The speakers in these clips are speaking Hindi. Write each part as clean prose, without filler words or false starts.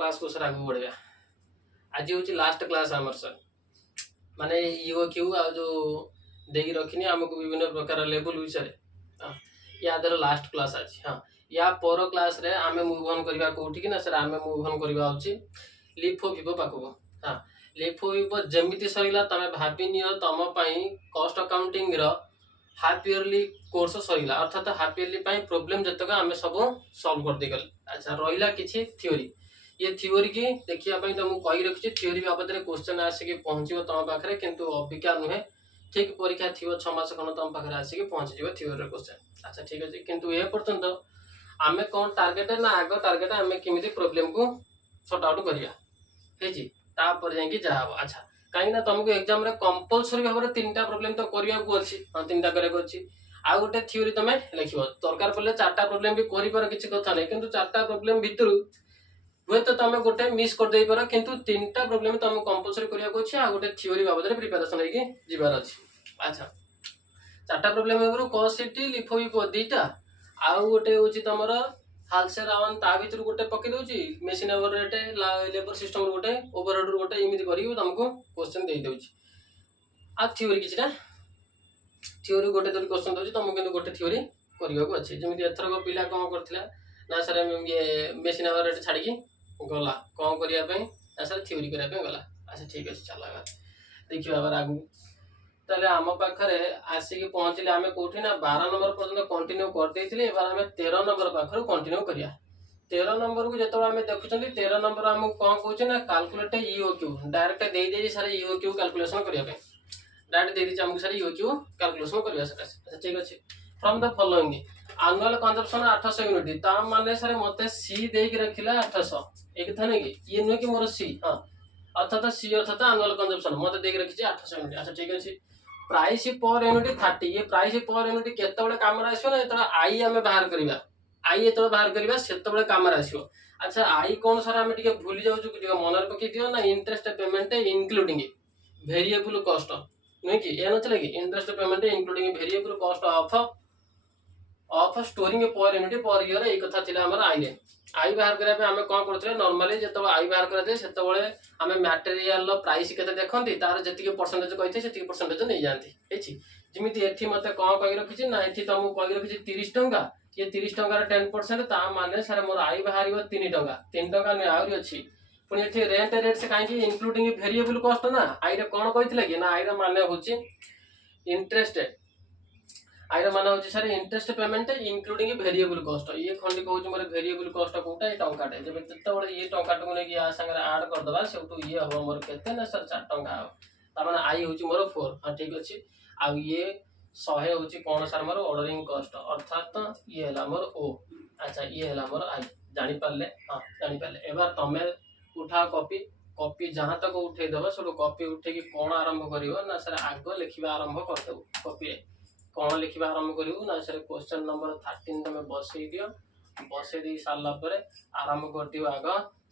क्लास को सर आगे बढ़िया। आज हूँ लास्ट क्लास आमर सर माने ईओ क्यू आ जो देगी रखनी आमको विभिन्न प्रकार लेवल विषय या दर लास्ट क्लास आज। हाँ या पर क्लास रे आमे मूव ऑन करबा कोठी कि ना सर आमे मूव ऑन करबा होची लिफो विपो पाखो। हाँ लिफो विपो जेमिति सरिला तमे भाबी नियो तम पई कॉस्ट अकाउंटिंग रो हाफ ईयरली कोर्स सरिला अर्थात हाफ ईयरली पई प्रॉब्लम जतक आमे सब सॉल्व कर दे गल। अच्छा रहिला किछि थ्योरी ये थ्योरी की देखिया पई तो मु कहि रखछि थ्योरी बाबद रे क्वेश्चन आसे कि पहुंचिबो तम पाखरे किंतु अबिका नुहे ठीक परीक्षा थी 6 मास खन तम पाखरे आसे कि पहुंच जिवो थ्योरी रे क्वेश्चन। अच्छा ठीक अछि किंतु ए पर्यंत आमे कोन टारगेट ना आगो टारगेट आमे केमिति प्रॉब्लम को सॉर्ट आउट करिया हेजी तापर जाई कि जा हो। अच्छा कहीं ना तुमको एग्जाम रे कंपलसरी भाबरे तीनटा प्रॉब्लम तो करिया को अछि। हां तीनटा करे को अछि आ गोटे थ्योरी तमे लिखिबो दरकार पड़ले चारटा प्रॉब्लम भी करि पर किछि कथा नै किंतु चारटा प्रॉब्लम भितरु हुए तो तुम गोटे मिस कर दे पार किंतु तीनटा प्रॉब्लम तुमको कंपलसरी करिया को अछि आ गोटे थ्योरी बाबद रे प्रिपरेशन हेकी जिबार अछि। अच्छा चारटा प्रॉब्लम एबरो कॉसिटी लिफो विपो दीटा आ गोटे होची तमरो हालसे रावन ता भीतर गोटे पके दोची machine hour rate labour system गोटे ओवरहेड गोटे इमिति करी तुमको क्वेश्चन दे दोची आ थ्योरी किछटा थ्योरी गोटे तरी क्वेश्चन दोची तुमको किंतु गोटे थ्योरी करिया को अछि। जेमिति एथर को पिला कोन करथिला ना सर ये मशीन ओवर रेट छाडी की गला कोन करिया पे ना सर थ्योरी करिया पे गला। अच्छा ठीक अछि चलो एबा देखियो एबार आगु ताले आम पाखरे आसिक पहुँचले आम कौटी ना 12 नंबर पर्यंत कंटिन्यू कर देथिले एबार आम 13 नंबर पाखर कंटिन्यू करिया। 13 नंबर को जतो आम देखुचंदी 13 नंबर आम कोन कहूचे ना कैलकुलेट ईओक्यू डायरेक्ट दे दे सारे ईओक्यू कैलकुलेशन करिया पे डायरेक्ट दे दे हमको सारे ईओक्यू कैलकुलेशन करिया सर। अच्छा ठीक अछि from the following annual consumption 800 unit ता माने सर मते सी दे के रखिला 800 एक था नै कि ये न कि मोर सी। हां अर्थात सी अर्थात एनुअल कंजम्पशन मते दे के रखिछि 800 यूनिट। अच्छा ठीक अछि प्राइस पर यूनिट 30 ये प्राइस पर यूनिट केते बडे काम रे आसीबो ना एतरा आई हमें बाहर करबा आई एतो बाहर करबा सेते बडे काम रे आसीबो। अच्छा आई कोन सर हम टिके भूली जाउ छु टिके मनर पकि दियो ना interest payment including variable cost नै कि ए नथले कि interest payment including variable cost of storing per unit per year ए कथा थिला हमर आई रे आई बाहर करिया पे हमें कोन करथले नॉर्मली जतो आई बाहर करते सेते बडे हमें मटेरियल लो प्राइस केते देखंती तार जति के परसेंटेज कहिथे सेति के परसेंटेज नै जानती हेछि। जिमिति एठी मते कोन कहि रखिछि ना एठी तुमको कहि रखिछि 30 टंका ये 30 टंका रे 10% ता माने सर मोर आई बाहरिबो 3 टंका 3 टंका नै आउरी अछि पुनी एठी रेट से काहे कि इंक्लूडिंग वेरिएबल कॉस्ट ना आई रे कोन कहितले कि ना आई रे माने होछि इंटरेस्ट आई रे माने होछि sir interest payment including variable cost ये खंडी कहउछि मोर वेरिएबल कॉस्ट कोटा ए टंकाटे जब तत्ते बडे ये टंकाटे को नेकी आ संगे ऐड कर दबा सेउटु ये हबो मोर केते ना सर 4 टंका ता माने आई होछि मोर 4। हां ठीक अछि आ ये 100 होछि कोन सर मोर ऑर्डरिंग कॉस्ट अर्थात ये हला मोर ओ। अच्छा ये हला मोर आई जानि पाले। हां जानि पाले एबार तमे उठा कॉपी कॉपी जहां तक उठे दबो सब कॉपी उठे की कोन आरंभ करिवो ना सर आगो लिखिबा आरंभ करदेबो कॉपी रे कौन लिखा आरंभ करू ना सर क्वेश्चन नंबर 13 तुम बसई दियो बसई दी सारा पर आरंभ कर दियो आग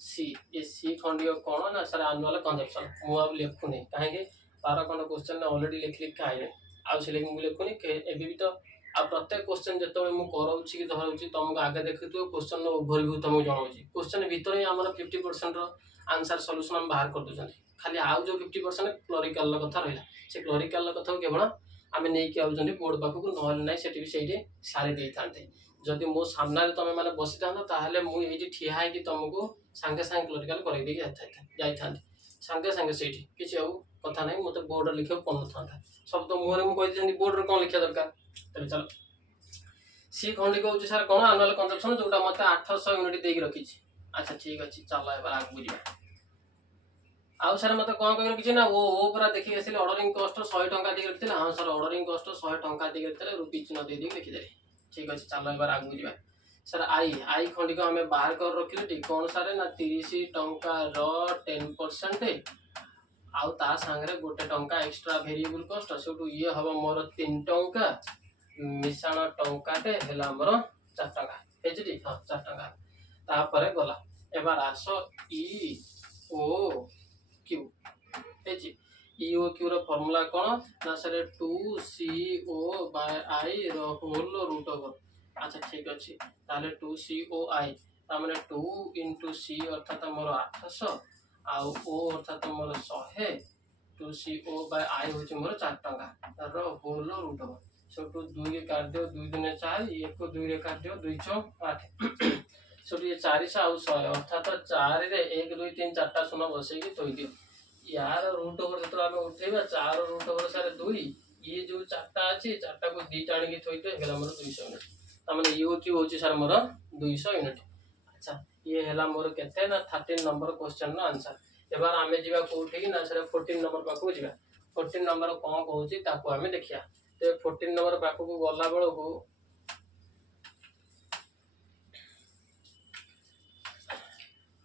सी ये सी खंडी कौन ना सर एनुअल कंजम्पशन मु अब लिखुनी कहीं 12 खंड क्वेश्चन ऑलरेडी लिख लिख खाए आउ से लिखुनी एबी भी तो आ प्रत्येक क्वेश्चन जतबे मु करउछि कि धरउछि तुमको आगे देखितो क्वेश्चन नो ओवरव्यू तुमको जणाउछि क्वेश्चन भीतर ही हमर 50% रो आंसर सॉल्यूशन हम बाहर कर दोछन खाली आउ जो 50% क्लोरिकल लो कथा रहला से क्लोरिकल लो कथा केवल आमे नै कि आउजंदी बोर्ड पाखु को नहल नै सेठी भी सेठी सारे देई थांते जदि मो सामना रे तमे माने बसि थांतो ताहाले मु एठी ठिया है कि तुमको संगे संगे क्लोरिकल करै देई जाई थांते संगे संगे सेठी किछि आउ कथा नै मते बोर्ड लिखो पन थांता सब तो मोरे मु कहि दिसंदी बोर्ड रे कोन लिखा दरकार तले चलो सी खंडी कहउछि सर कोन एनुअल कंजम्पशन जोटा मते 800 यूनिट देई रखि छी। अच्छा ठीक अछि चलो एबार आगु बुझिबा आउ सर मते कोन कहि रखि छी ना ओ पूरा देखि आसिले ऑर्डरिंग कॉस्ट 100 टंका दे रखिले। हां सर ऑर्डरिंग कॉस्ट 100 टंका दे रखिले रुपी चिन्ह दे दे लिखि दे ठीक अछि चलो एबार आगु बुझिबा सर आई खंडी को हमें बाहर कर रखिले ठीक कोन सर ना 30 टंका रो 10% आउ ता संगे गोटे टंका एक्स्ट्रा वेरिएबल कॉस्ट सेटू ये हबो मोर 3 टंका मिसाण टंकाटे हेला मोर 4 टंका हेजि हां 4 टंका ता परे गला एबार आसो ई ओ क्यू हेजि ई ओ क्यू रो फार्मूला कोन ना सर 2CO बाय आई रो होल रूट ओवर। अच्छा ठीक अछि ताले 2COI तामने 2 इंटू सी अर्थात मोर 800 आउ ओ अर्थात मोर 100 टू सी ओ बाय आई हूँ मोर 4 टंका तार होल रूट हम सेठू 2 रे काट दियो 2 दिन 4 1 2 रे काट दियो 2 6 8 सेठू ये 400 आउ 100 अर्थात 4 रे 1 2 3 4टा शून्य बसई की थोई दियो यार रूट ओवर जो आम उठेबा 4 रूट ओवर सारे 2 ये जो 4टा अच्छी 4टा को 2 टाणी की थोई दियो हेला मोर 200 यूनिट तामने यो की होची सर मोर 200 यूनिट। अच्छा ये हेला मोर केते ना 13 नंबर क्वेश्चन नो आंसर एबार आमे जीवा कोठी ना सर 14 नंबर पाखु जीवा 14 नंबर कोन कहूची ताको आमे देखिया ते 14 नंबर पाखु को गला बेल को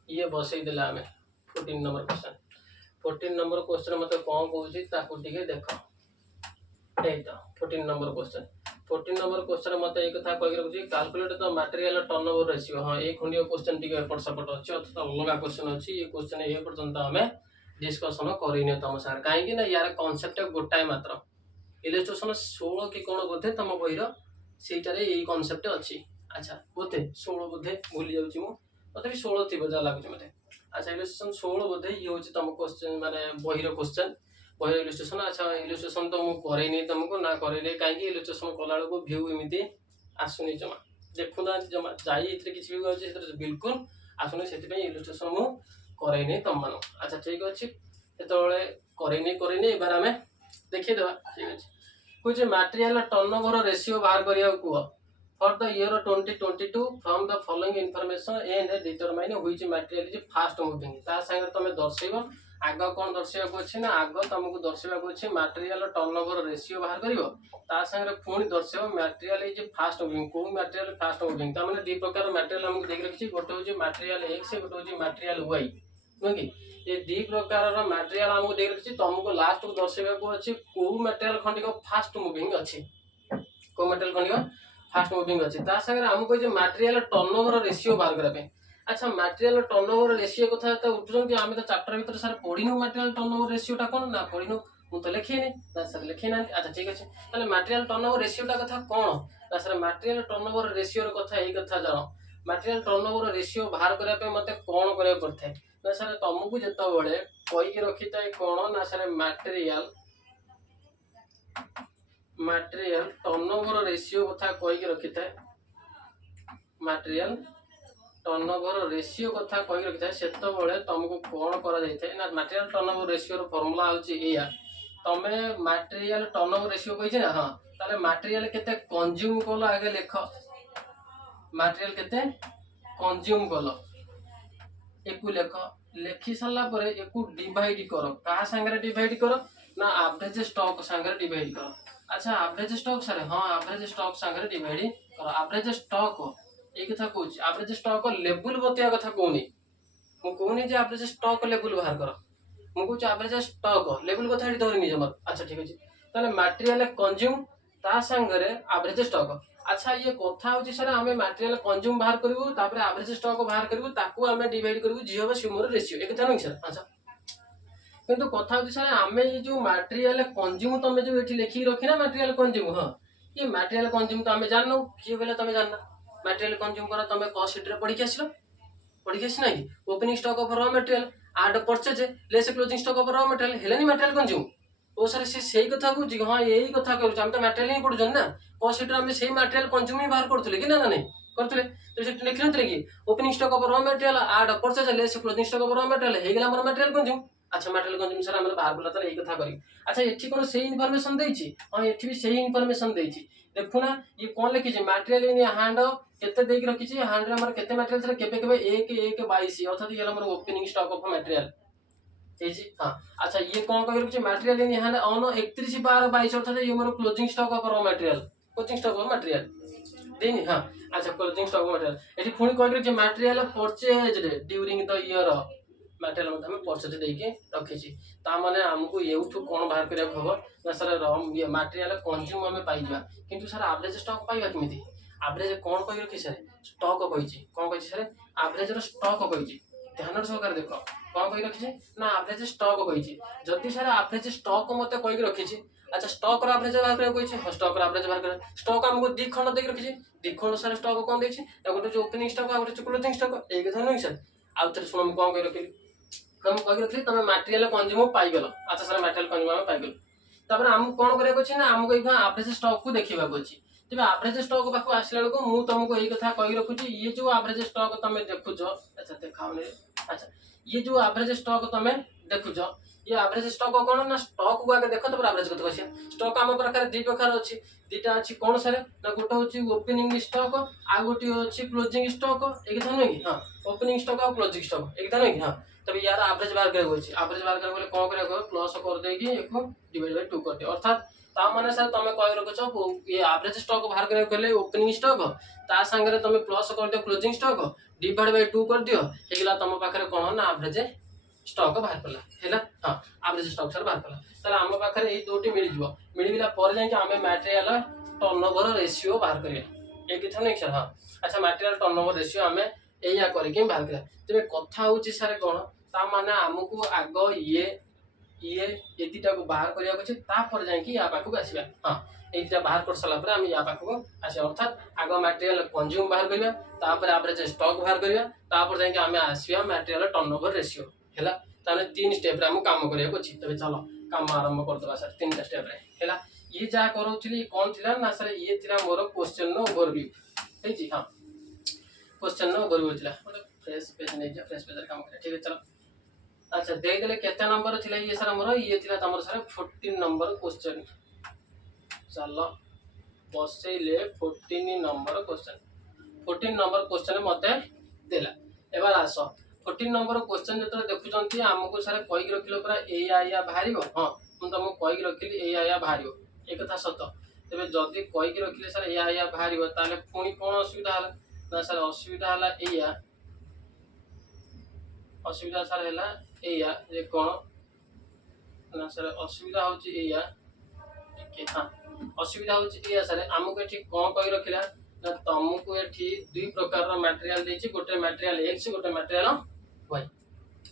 ये बसई देला आमे 14 नंबर क्वेश्चन 14 नंबर क्वेश्चन मते कोन कहूची ताको टिके देखो एटा 14 नंबर क्वेश्चन 14 नंबर क्वेश्चन मते एक कथा कहि रखुची calculate the material turnover ratio. हां एक खंडियो क्वेश्चन टिके एपट सपट अछि अथवा अलगा क्वेश्चन अछि ये क्वेश्चन ए पर्यंत हमें डिस्कशन करिने तम सर काहे कि ना यार कांसेप्ट गोटाय मात्र इलस्ट्रेशन 16 की कोन बोधे तम बहिरो सेटारे एई कांसेप्ट अछि। अच्छा बोधे 16 बोधे भूली जाउची मु मते भी 16 थिबो जा लागुची मते। अच्छा इलस्ट्रेशन 16 बोधे ये होची तम क्वेश्चन माने बहिरो क्वेश्चन बहिरो इलस्ट्रेशन। अच्छा इलस्ट्रेशन तो मु करेनी तुमको ना करेले काहे कि इलस्ट्रेशन कला को व्यू एमिति आसुनी जमा देखु ना जमा जाई इतरे किछि भी अछि सेतर बिल्कुल आसुनी सेति पे इलस्ट्रेशन मु करेनी तम मानो। अच्छा ठीक अछि सेतोळे करेनी एबार हमें देखि देबा ठीक अछि कुछ मटेरियल टर्नओवर रेशियो बाहर करिया को for the year 2022 from the following information and determine which material is fast moving ता संगे तमे दर्शैबो आग कौन दर्शा अच्छे ना आग तुमको दर्शा अच्छे मटेरियल टर्नओवर रेशियो बाहर करिवो ता संगे पुणी दर्शा मटेरियल इज फास्ट मूविंग को मटेरियल फास्ट मूविंग ता माने दी प्रकार मटेरियल हमको देख रखी गोटे होची मटेरियल एक्स गोटे होची मटेरियल वाई नुह कि ये दी प्रकार मटेरियल हमको देख रखी तुमको लास्ट को दर्शा को अच्छे को मटेरियल खंडिक फास्ट मूविंग अच्छे को मटेरियल खंडिक फास्ट मूविंग अच्छे ता संगे हमको जे मटेरियल टर्नओवर रेशियो बाहर करबे। अच्छा मटेरियल टर्नओवर रेशियो कथा तो उठुंती आमे तो चैप्टर भीतर सर पढिनु मटेरियल टर्नओवर रेशियो टा कोन ना पढिनु मु तो लिखिनी ना सर लिखिना। अच्छा ठीक अछि ताले मटेरियल टर्नओवर रेशियो टा कथा कोन ना सर मटेरियल टर्नओवर रेशियो र कथा एई कथा जानो मटेरियल टर्नओवर रेशियो बाहर करिया पे मते कोन करिया पड़थे ना सर तुमको जतो बळे कहि के रखिताय कोन ना सर मटेरियल टर्नओवर रेशियो कथा कहि के रखिताय मटेरियल टर्नओवर रेशियो कथा कहि रखिता सेतो बळे तुमको कोन करा जायथे ना मटेरियल टर्नओवर रेशियो रो फार्मूला होची एया तमे मटेरियल टर्नओवर रेशियो कहि ना। हां ताले मटेरियल केते कंज्यूम कोलो आगे लेख मटेरियल केते कंज्यूम कोलो एकु लेख लेखि सल्ला परे एकु डिवाइड करो का संगे डिवाइड करो ना एवरेज स्टॉक संगे डिवाइड करो। अच्छा एवरेज स्टॉक सर हां एवरेज स्टॉक संगे डिवाइड करो एवरेज स्टॉक एक कथा कहूँ एवरेज स्टॉक लेवल बतिया कथा कहूनी मु कहूनी जे एवरेज स्टॉक लेवल बाहर कर मु कहूँ एवरेज स्टॉक लेवल कथा एठी धरनी जमर। अच्छा ठीक अछि ताले मटेरियल कंज्यूम ता संगरे एवरेज स्टॉक। अच्छा ये कथा होची सर हमें मटेरियल कंज्यूम बाहर करबो तापर एवरेज स्टॉक बाहर करबो ताकू हमें डिवाइड करबो जीव सिमर रेशियो एक कथा नहीं सर। अच्छा किंतु कथा होची सर हमें ये जो मटेरियल कंज्यूम तमे जो एठी लिखि रखिना मटेरियल कंज्यूम हां ये मटेरियल कंज्यूम तो हमें जाननो कि बेले तमे जानना मटेरियल कंज्यूम करा तमे कॉस्ट शीट रे पढ़ी के आसलो कि opening stock of raw material add purchase less closing stock of raw material हेलेनी मटेरियल कंज्यूम ओ सर से सही कथा को जी हां यही कथा करू हम तो मटेरियल ही पढु जन ना कॉस्ट शीट रे हम सही मटेरियल कंज्यूम ही बाहर करथले कि ना ना नहीं करथले तो से लिखि नथले कि opening stock of raw material add purchase less closing stock of raw material हे गेला हमर मटेरियल कंज्यूम। अच्छा मटेरियल कंज्यूम सर हम बाहर बोला त एही कथा करी। अच्छा एठी कोन सही इन्फॉर्मेशन देछि हां एठी भी सही इन्फॉर्मेशन देछि देखु ना ये कौन लिखी मटेरियल इन हैंड केते देख रखी हैंड रे हमर केते मटेरियल रे केबे केबे 1 1 22 अर्थात ये हमर ओपनिंग स्टॉक ऑफ मटेरियल एजी। हां अच्छा ये कौन कहि रखी मटेरियल इन हैंड ऑन 31 12 22 अर्थात ये हमर closing stock of raw material closing stock of material देनी। हां अच्छा क्लोजिंग स्टॉक ऑफ मटेरियल एठी पुनी कहि रखी material purchase during the year material हम परचेज देके रखी छी ता माने हमको एउठु कोन बाहर करिया खबर ना सर ये मटेरियल कंज्यूम हमें पाई जा किंतु सर एवरेज स्टॉक पाइबा केमिति एवरेज कोन कहि रखी सर स्टॉक कहि छी कोन कहि सर एवरेज रो स्टॉक कहि छी ध्यान सहकार देखो कौन कही रखी ना एवरेज स्टॉक कही जदि सर एवरेज स्टॉक मत कही रखी अच्छा स्टॉक एवरेज बाहर करा स्टॉक एवरेज बाहर करा स्टॉक आमको दी खंड देख रखी दी खंड सर स्टॉक कौन देछि गोटे ओपनिंग स्टॉक आ गोटे क्लोजिंग स्टॉक एक कथा नहीं सर आउ थे शुण कौन कही रखी तुम कही रखी तुम मटेरियल कंज्यूम पाइगल अच्छा सर मटेरियल कंज्यूम आम पाइगल तापर आमको कौन कराया अच्छे ना आमको ये एवरेज स्टॉक को देखा अच्छी तेज एवरेज स्टॉक पाक आसला बेलू मुझे तुमको यही कथा कही रखुची ये जो एवरेज स्टॉक तुम देखुच अच्छा देखाओ अच्छा ये जो एवरेज स्टॉक तुम देखुच ये एवरेज स्टॉक कौन ना स्टॉक को आगे देख तब एवरेज कत आसिया स्टॉक आम पाखे दी प्रकार अच्छी दीटा अच्छी कौन सर ना गोटे हूँ ओपनिंग स्टॉक आ गोटे अच्छी क्लोजिंग स्टॉक एक कथा नुहे कि हाँ ओपनिंग स्टॉक आ क्लोजिंग स्टॉक एक कथा नुहे कि हाँ तब यार एवरेज बाहर करा एवरेज बाहर करा कौन करा प्लस कर डिवाइड बाय 2 कर दियो अर्थात ता माने सर तुम कह रखुच ये एवरेज स्टॉक बाहर करा ओपनिंग स्टॉक ता संगे तुम प्लस कर दियो क्लोजिंग स्टॉक डिवाइड बाय 2 कर दियो हेगला तुम पाखे कौन ना एवरेज स्टॉक बाहर कला है हाँ एवरेज स्टॉक सर बाहर कला ताले आम पाखे ये दुटी मिलगला पर जाके आम मटेरियल टर्नओवर रेशियो बाहर करिया एक कथा नहीं सर हाँ अच्छा मटेरियल टर्नओवर रेशियो आम या करके बाहर करा तेरे कथा हूँ सर कौन ता माने आमको आग ये दुटा को बाहर करने जाकि या पाखक आसवा हाँ ये बाहर कर सारापर आम या पाखक आस अर्थात आग मटेरियल कंज्यूम बाहर करवा एवरेज स्टॉक बाहर करवा जाकि आम आसवा मटेरियल टर्नओवर रेशियो है ताने 3 स्टेप आम काम करिया अच्छी तबे चलो काम आरंभ करदे सर 3 स्टेप है ये जहाँ करूली कौन थी ना सर ये थी मोर क्वेश्चन ओवरव्यू है हाँ क्वेश्चन ओवरव्यू थी फ्रेश पेज नहीं जा फ्रेश पेज काम कर ठीक है चलो अच्छा देदेले केते नंबर थिला ये सर हमर ये थिला तमर सर 14 नंबर क्वेश्चन चलो बसैले 14 नंबर क्वेश्चन मते देला एबार आस 14 नंबर क्वेश्चन जत देखुचंती हमको सर कहि रखिलो पूरा या बाहरिबो हां हम तुमको कहि रखिली या बाहरिबो एक कथा सत तबे जदी कहि रखिले सर या बाहरिबो ताले पुनी कोन असुविधा हला ना सर असुविधा हला असुविधा सर है या कौन ना सर असुविधा हूँ हाँ असुविधा हूँ सर आमको ये कौन कही रखिला ना तुमको ये 2 प्रकार मटेरियल देछि गोटे मटेरियल एक्स गोटे मटेरियल वाई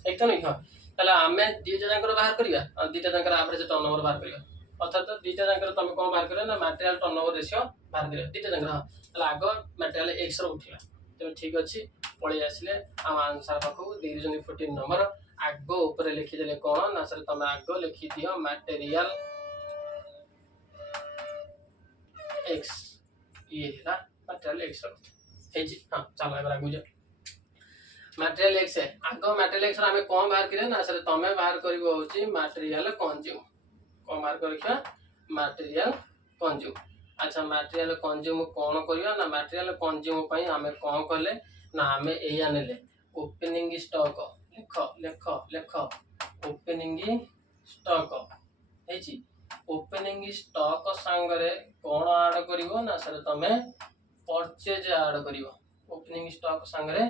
एक तो नहीं हाँ ताले आमे दीटा जाकर बाहर करिया दीटा जाकर एवरेज टर्नओवर बाहर करिया अर्थात दीटा जाकर तुम कौन बाहर करिया ना मटेरियल टर्नओवर रेशियो बाहर करिया दीटा जाकर हाँ ताले आग मटेरियल एक्स रो उठिला तो ठीक अच्छे पलि आसिले आम आंसर पाखक दे 14 नंबर आग ऊपर लिखिदे कौन ना सर तुम आग लिखि दियो मटेरियल एक्स ये है मटेरियल एक्स है जी हाँ चलो एबार आगु जा मटेरियल एक्स है आग मटेरियल एक्स आमे कौन बाहर करिया ना सर तमे बाहर करिवो होची मटेरियल कंज्यूम कौन बाहर करिया मटेरियल कंज्यूम अच्छा मटेरियल कंज्यूम कौन करिया ना मटेरियल कंज्यूम पई आमे कौन कले ना आमे एया नेले ओपनिंग स्टॉक लेख लेख लेख ओपनिंग स्टॉक है जी ओपनिंग स्टॉक संगरे कौन ऐड करिवो ना सर तमे परचेज ऐड करिवो ओपनिंग स्टॉक संगरे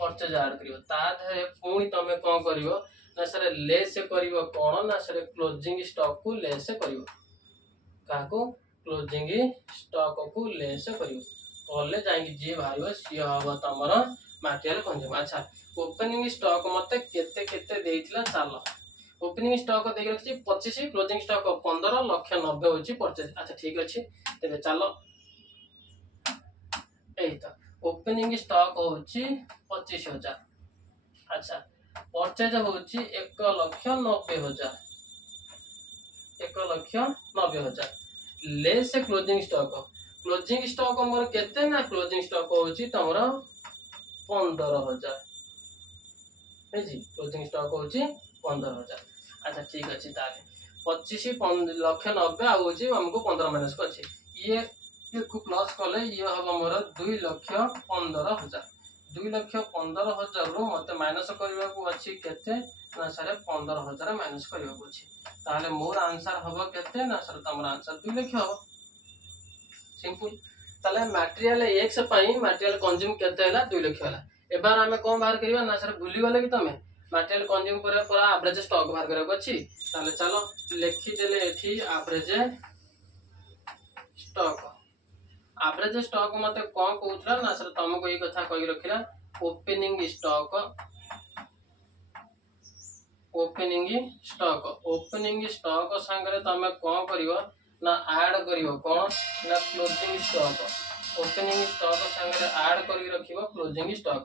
परचेज ऐड करिवो ता धरे पुणी तमे कौन करिवो ना सर लेस करिवो कौन ना सर क्लोजिंग स्टॉक को लेस करिवो काको क्लोजिंग स्टॉक को लेस करिवो कले जाई जे भाइबो सी हबो तमरो मटेरियल कंज्यूम अच्छा ओपनिंग स्टॉक मते केते केते देइथिला चालो ओपनिंग स्टॉक देख रखी 25 क्लोजिंग स्टॉक 15 लक्ष 90 होची परचेज अच्छा ठीक अछि तेबे चालो एई त ओपनिंग स्टॉक होची 25000 अच्छा परचेज होची 1 लक्ष 90 हजार 1 लक्ष 90 हजार लेस क्लोजिंग स्टॉक मोर केते ना क्लोजिंग स्टॉक होची तमरो 15000 है जी क्लोजिंग स्टॉक होची 15000 अच्छा ठीक अच्छे ताले 25 लक्ष 90 आउची हमको 15 माइनस को अच्छे ये को प्लस कले ये हम मोर 2 लक्ष 15000 2 लक्ष 15000 रु मते माइनस करबा को अच्छी केते ना सर 15000 माइनस करबा को अच्छी ताले मोर आंसर हबो केते ना सर तमरा आंसर 2 लक्ष हबो सिंपल ताले मटेरियल एक्स पई मटेरियल कंज्यूम केते हला 2 लक्ष हला एबार हमें कोन बाहर करबा ना सर भूली गले कि तमे मटेरियल कंज्यूम करे पूरा एवरेज स्टॉक बाहर करे अछि ताले चलो लिखि देले एठी एवरेज स्टॉक मते कोन कहउतला ना सर तुमको ए कथा कहि रखिला ओपनिंग स्टॉक ओपनिंग स्टॉक सांगरे तमे कौन करिवो ना ऐड करिवो कौन ना क्लोजिंग स्टॉक। ओपनिंग स्टॉक सांगरे ऐड करी रखिवो क्लोजिंग स्टॉक।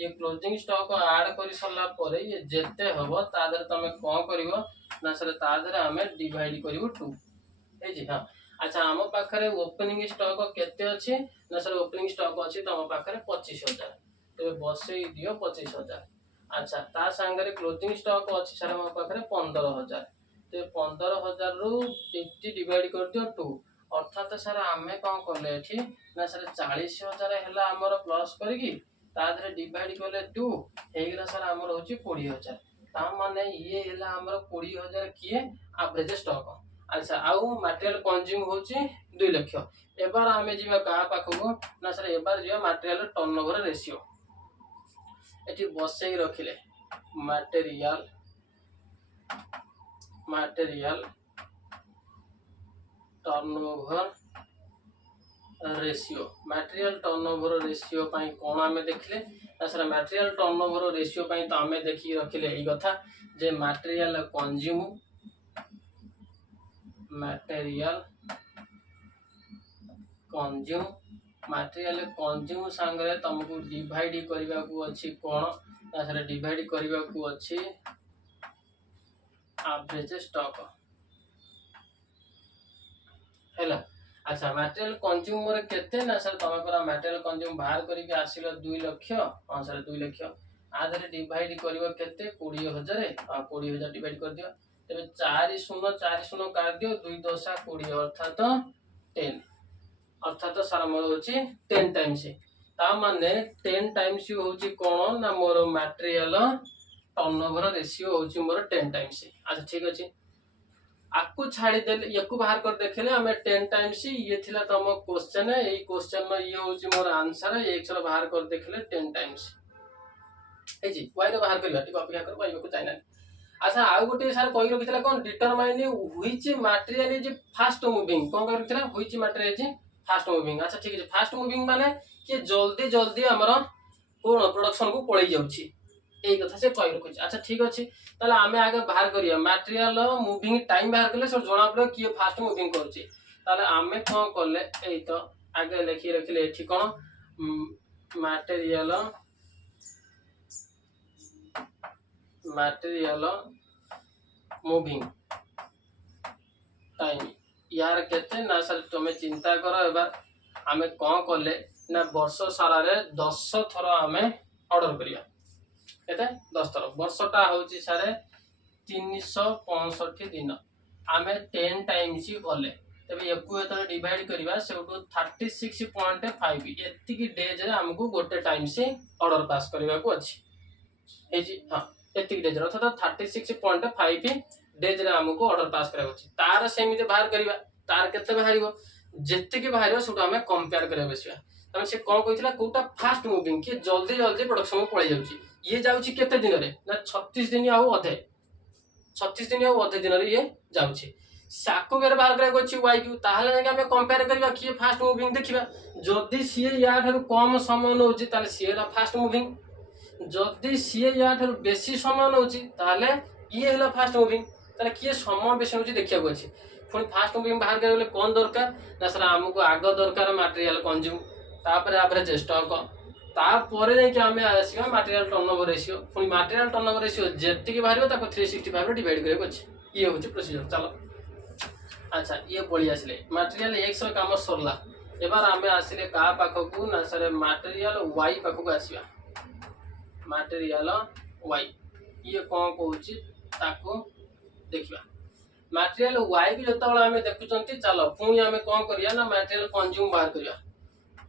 ये क्लोजिंग स्टॉक ऐड करी सरला परे ये जेते हबो ता देर तमे कौन करिवो ना सर ता देर हमें डिवाइड करिवो 2 ए जी। हां अच्छा हम पाखरे ओपनिंग स्टॉक केते अछि ना सर ओपनिंग स्टॉक अछि तम पाखरे 25000 तो बसई दियो 25000। अच्छा ता सांगरे क्लोजिंग स्टॉक अछि सर हम पाखरे 15000 तो 15000 रु 50 डिवाइड कर दियो 2 अर्थात सर आमे कोन करले एठी ना सर 40000 हैला हमर प्लस करिकी ता देरे डिवाइड करले 2 हेगला सर हमर होची 20000 ता माने ये हैला हमर 20000 किए एवरेज स्टॉक। अच्छा आउ मटेरियल कंज्यूम होची 2 लाख एबार आमे जीवा का पाखो ना सर एबार जीवा मटेरियल टर्नओवर रेशियो एठी बसई रखिले material turnover ratio material turnover ratio पई कोन आमे देखले ना सर मटेरियल टर्नओवर रेशियो पई तो आमे देखि रखिले ई कथा जे मटेरियल कंज्यूम सांगरे तुमको डिवाइड करबा को अछि कोन ना सर डिवाइड करबा को अछि एवरेज स्टॉक हैला। अच्छा मटेरियल कंज्यूम मोर केते ना सर तमे पूरा मटेरियल कंज्यूम बाहर करके आसिलो 2 लाख हां सर 2 लाख आधरे डिवाइड करबो केते 20000 आ 20000 डिवाइड कर दियो तबे 4 0 काट दियो 2 10 20 अर्थात 10 अर्थात सर मोर होची 10 टाइम्स ता माने 10 टाइम्स होची कोन ना मोर मटेरियल टर्नओवर रेशियो होची मोर 10 टाइम्स। अच्छा ठीक अछि आपको छाड़ी देले यकु बाहर कर देखले हमें 10 टाइम्स ये थिला तम क्वेश्चन है এই क्वेश्चन में ये होची मोर आंसर है एक सर बाहर कर देखले 10 टाइम्स ए जी y रे बाहर करबा टिक अपेक्षा कर y को चाइना। अच्छा आ गोटे सर कहि रखितला कोन determine which material is fast moving कोन कहि रखितला which material is fast moving. अच्छा ठीक है फास्ट मूविंग माने कि जल्दी जल्दी हमर कोन प्रोडक्शन को पळै जाउची ए कथा से कहि रखिछ। अच्छा ठीक अछि ताले आमे आगे बाहर करिया मटेरियल मूविंग टाइम बाहर करले सब जणा पड़ो कि फास्ट मूविंग करछि ताले आमे कोन करले ए तो आगे लिखि रखिले एठी कोन मटेरियल मूविंग टाइम यार केते ना सर तुमे चिंता करो एबार आमे कोन करले ना वर्ष सारा रे 10 थरो आमे ऑर्डर करिया केते 10 थरो वर्षटा होची सारे 365 दिन आमे 10 टाइम्स गले तबे एकु एतर डिवाइड करिवा सेउटो 36.5 एति की डेज रे हमकु गोटे टाइम से ऑर्डर पास करिवा को अछि ए जी। हां एति की डेज अर्थात 36.5 डेज रे हमकु ऑर्डर पास करिवा अछि तार सेमिते बाहर करिवा तार केते बाहरिबो जेते की बाहरिबो सेउटो हमें कंपेयर करिवा बसिया तमे से कोन कहितला कोटा फास्ट मूविंग कि जल्दी जल्दी प्रोडक्शन को पळै जाउची ये जाउची केते दिन रे ना 36 दिन आउ अधे 36 दिन आउ अधे दिन रे ये जाउची साको बेर बाहर करे गोची y क्यू ताहले जे हमें कंपेयर करबा कि फास्ट मूविंग देखिबा जदी सीए या थारु कम समय नउची ताले सीए ला फास्ट मूविंग जदी सीए या थारु बेसी समय नउची ताले ये हला फास्ट मूविंग ताले कि समय बेसी नउची देखिया को अछि पुनी फास्ट मूविंग बाहर करे कोन दरकार ना सर हमको आगो दरकार मटेरियल कंज्यूम तापर एवरेज स्टॉक तापर जे कि हमें आसीबा मटेरियल टर्नओवर रेशियो पुनी मटेरियल टर्नओवर रेशियो जेति की बाहरिबो ताको 365 रे डिवाइड करे को अछि ये होची प्रोसीजर चलो। अच्छा ये पळी आसले मटेरियल x रो काम सरला एबार आमे आसिले का पाखो को ना सर मटेरियल y पाखो को आसीबा मटेरियल y ये कोन कहूची ताको देखिबा मटेरियल y भी जतबळ आमे देखुचंती चलो पुनी आमे कोन करिया ना मटेरियल कंज्यूम बाहर करिया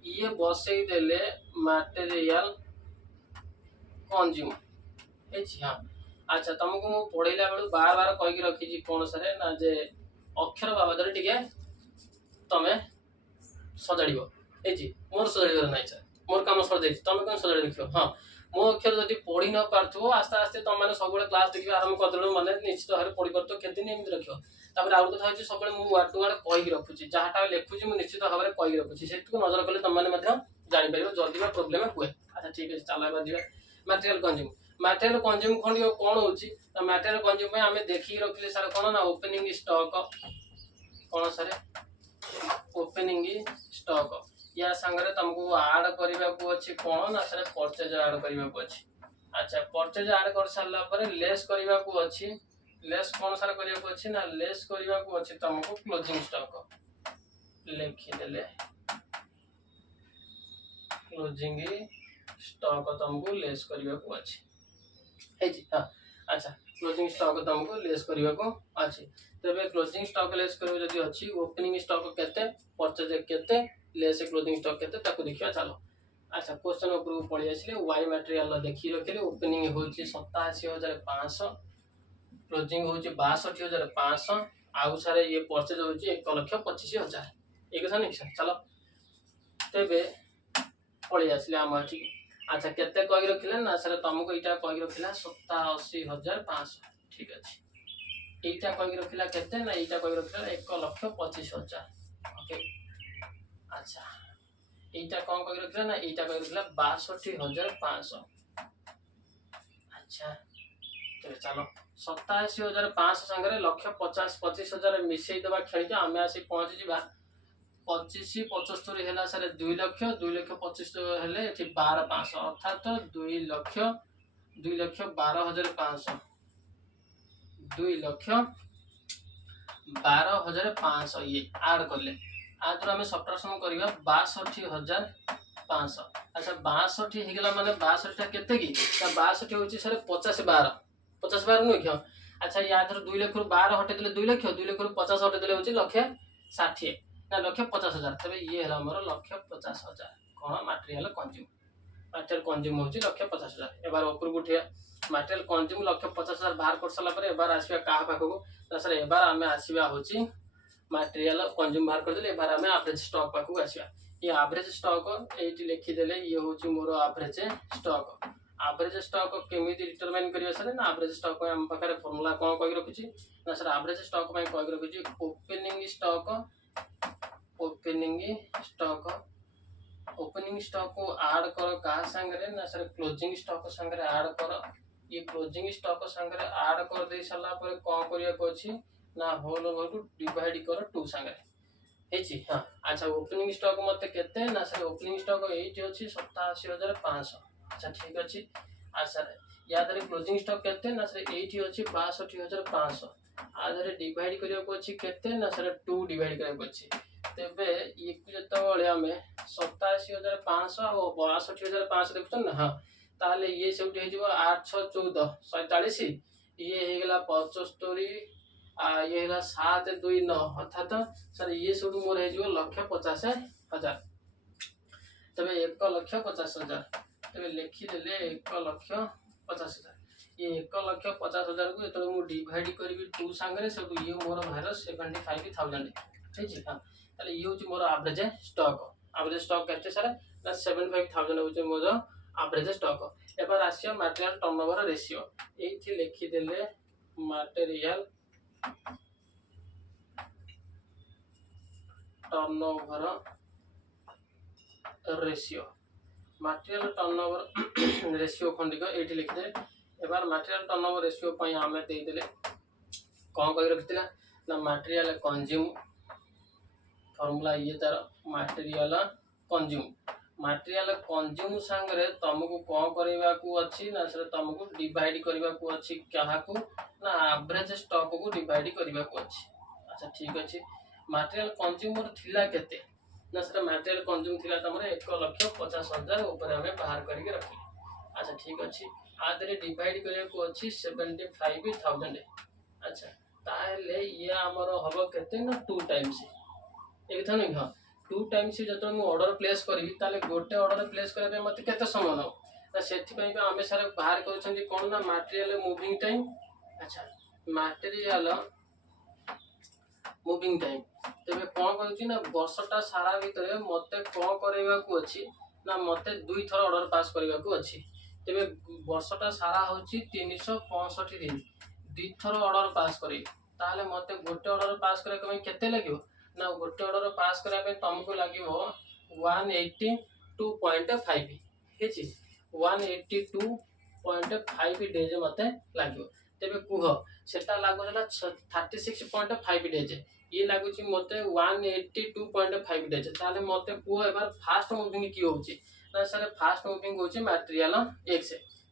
ये बसई देले मटेरियल कंज्यूम ए छी। हां अच्छा तुमको मु पढैला बेलु बार बार कहि के रखी छी कोन सरे ना जे अक्षर बाबदरे टिके तमे सजाड़िबो ए जी मोर सजाड़िबर नै सर मोर काम सर जाई तमे कोन सजाड़ी देखियो। हां मो अक्षर जदी पढी न पारथो आस्ते आस्ते तम माने सबले क्लास देखि आरंभ कर देलो माने निश्चित भाबे पढी परतो केते दिन एमि रखियो तापर आउर कथा होची सबले मु वर्ड टू वर्ड कहि के रखुची जहाटा लेखुची मु निश्चित भाबे कहि के रखुची सेटको नजर कले तम माने मध्य जानि परिबो जल्दी बा प्रॉब्लम हुए। अच्छा ठीक है चला बा दिबा मटेरियल कंज्यूम मटेरियल कंज्यूम खंड कौन होची तो मटेरियल कंज्यूम पे हमें देखि रखले सर कोन ना ओपनिंग स्टॉक कोन सर ओपनिंग स्टॉक या संगे तुमको ऐड करबा को अछि कोन ना सर परचेज ऐड करबा को अछि। अच्छा परचेज ऐड कर सारला पर लेस करबा को अछि लेस कोन सर करबा को अछि ना लेस करबा को अछि तुमको क्लोजिंग स्टॉक लिखि देले क्लोजिंग स्टॉक तुमको लेस करबा को अछि हे जी हां। अच्छा क्लोजिंग स्टॉक तुमको लेस करबा को अछि तबे क्लोजिंग स्टॉक लेस करबा जदी अछि ओपनिंग स्टॉक केते परचेज केते लेस क्लोजिंग स्टॉक केते ताको देखिया चलो। अच्छा क्वेश्चन ऊपर पड़ी आसिले वाई मटेरियल देखि रखिले ओपनिंग होची 87500 क्लोजिंग होची 62500 आउ सारे ये परचेज होची 1,25,000 एक था नहीं चलो तेबे पड़ी आसिले हम ठीक। अच्छा केते कहि रखिले ना सर तुमको इटा कहि रखिला 87,500 ठीक अछि एटा कहि रखिला केते ना एटा कहि रखिला 1,25,000 ओके। अच्छा एटा कौन कहि रखिला ना एटा कहि रखिला 62,500 अच्छा तो चलो 87,500 संगे 1,50,25,000 मिसई दबा खेल आम आसी पहुंच जा 25,75 है सर 2 लक्ष 2,25,000 हेले 12,500 अर्थात 2,12,500 2,12,500 ये ऐड कर ले आज आम सब्ट्रैक्शन करबा 62,500। अच्छा 62 हे गेला माने 62 केते की 62 होची सर 50 12 50 12 नु क्यों। अच्छा या 2 लाख रु 12 हटे देले 2 लाख 2 लाख रु 50 हटे देले होची 1,60,000 ना 1,50,000 तबे ये हला हमर 1,50,000 कोन मटेरियल कंज्यूम होची 1,50,000 एबार ऊपर उठिया मटेरियल कंज्यूम 1,50,000 बाहर कर सला पर एबार आसीबा का पाखो ना सर एबार हमें आसीबा होची मटेरियल कंज्यूम बाहर कर देले एबार हमें एवरेज स्टॉक पाखो आसीबा ये एवरेज स्टॉक एटी लिखि देले ये होची मोर एवरेज स्टॉक। एवरेज स्टॉक केमिति डिटरमाइन करिया सर ना एवरेज स्टॉक हम पाखरे फार्मूला कोन कहि रखुची ना सर एवरेज स्टॉक में कहि रखुची ओपनिंग स्टॉक को ऐड करो का संगे ना सर क्लोजिंग स्टॉक संगे ऐड करो ये क्लोजिंग स्टॉक संगे ऐड कर दे सला पर कोन करिया को अछि ना होल ओवर को डिवाइड करो 2 संगे हेची हां। अच्छा ओपनिंग स्टॉक मते केते ना सर ओपनिंग स्टॉक एटी अछि 87,500 अच्छा ठीक अछि। आ सर या दरे क्लोजिंग स्टॉक केते ना सर एटी अछि 62,500 आ दरे डिवाइड करिया को अछि केते ना सर 2 डिवाइड करिया को अछि तेबे ये जतो बळे हमें 87,500 और 62,500 देखछन ना हां ताले ये सेउटे हे जिवो 8 6 14 47 ये हे गेला 75 आ ये हेला 7 2 9 अर्थात सर ये सब मोर हे जिवो 1,50,000 तबे 1,50,000 तबे लिखि देले 1,50,000 ये 1,50,000 को एतो मु डिवाइड करबी 2 संगे सब ये मोर भार 75,000 ठीक है हां ताले ये होची मोर एवरेज स्टॉक केते सर ना 75,000 होची मोर एवरेज स्टॉक। एबार आसिया मटेरियल टर्नओवर रेशियो एथि लिखि देले मटेरियल टर्नओवर रेशियो खंडिक एठी लिखि दे एबार मटेरियल टर्नओवर रेशियो पई हमें दे देले कोन कहि रखतिला ना मटेरियल कंज्यूम फार्मूला ये तार मटेरियल कंज्यूम संगे तुमको कोन करबा को अछि ना सर तुमको डिवाइड करबा को अछि कहा को ना एवरेज स्टॉक को डिवाइड करबा को अछि। अच्छा ठीक अछि मटेरियल कंज्यूमर थिला केते ना सर मटेरियल कंज्यूम थिला तमरे 1,50,000 ऊपर हमें बाहर करके रखी। अच्छा ठीक अछि आदरे डिवाइड करबा को अछि 75,000 अच्छा ताले ये हमर हबो केते ना 2 टाइम्स एक था नहीं हां 2 टाइम्स जतो मु ऑर्डर प्लेस करबी ताले गोटे ऑर्डर प्लेस करबे मते केते समय न ना सेथि पई हमें सर बाहर करछन कोन ना मटेरियल मूविंग टाइम। अच्छा मटेरियल मूविंग टाइम तबे कोन कहउची ना वर्षटा सारा भीतर मते कोन करबा को अछि ना मते 2 थर ऑर्डर पास करबा को अछि तबे वर्षटा सारा होची 365 दिन 2 थर ऑर्डर पास करी ताले मते गोटे ऑर्डर पास करे कमे केते लागिवो ना गोटे ऑर्डर पास करा पे तुमको लागिवो 182.5 हेची 182 36.5 डेज मते लागो तेबे कुह सेटा लागोला 36.5 डेज ये लागुची मते 182.5 डेज ताले मते कुह एबार फास्ट मूविंग की होची ना सर फास्ट मूविंग होची मटेरियल एक्स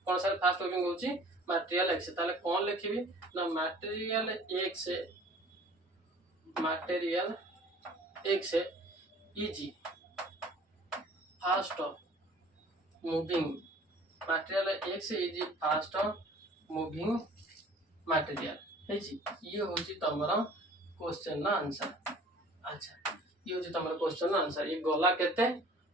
कोन सर फास्ट मूविंग होची मटेरियल एक्स ताले कोन लिखिबी ना material x easy fast moving material x is fast moving material है जी ये होची तमरा क्वेश्चन ना आंसर। अच्छा ये होची तमरा क्वेश्चन ना आंसर ये गला केते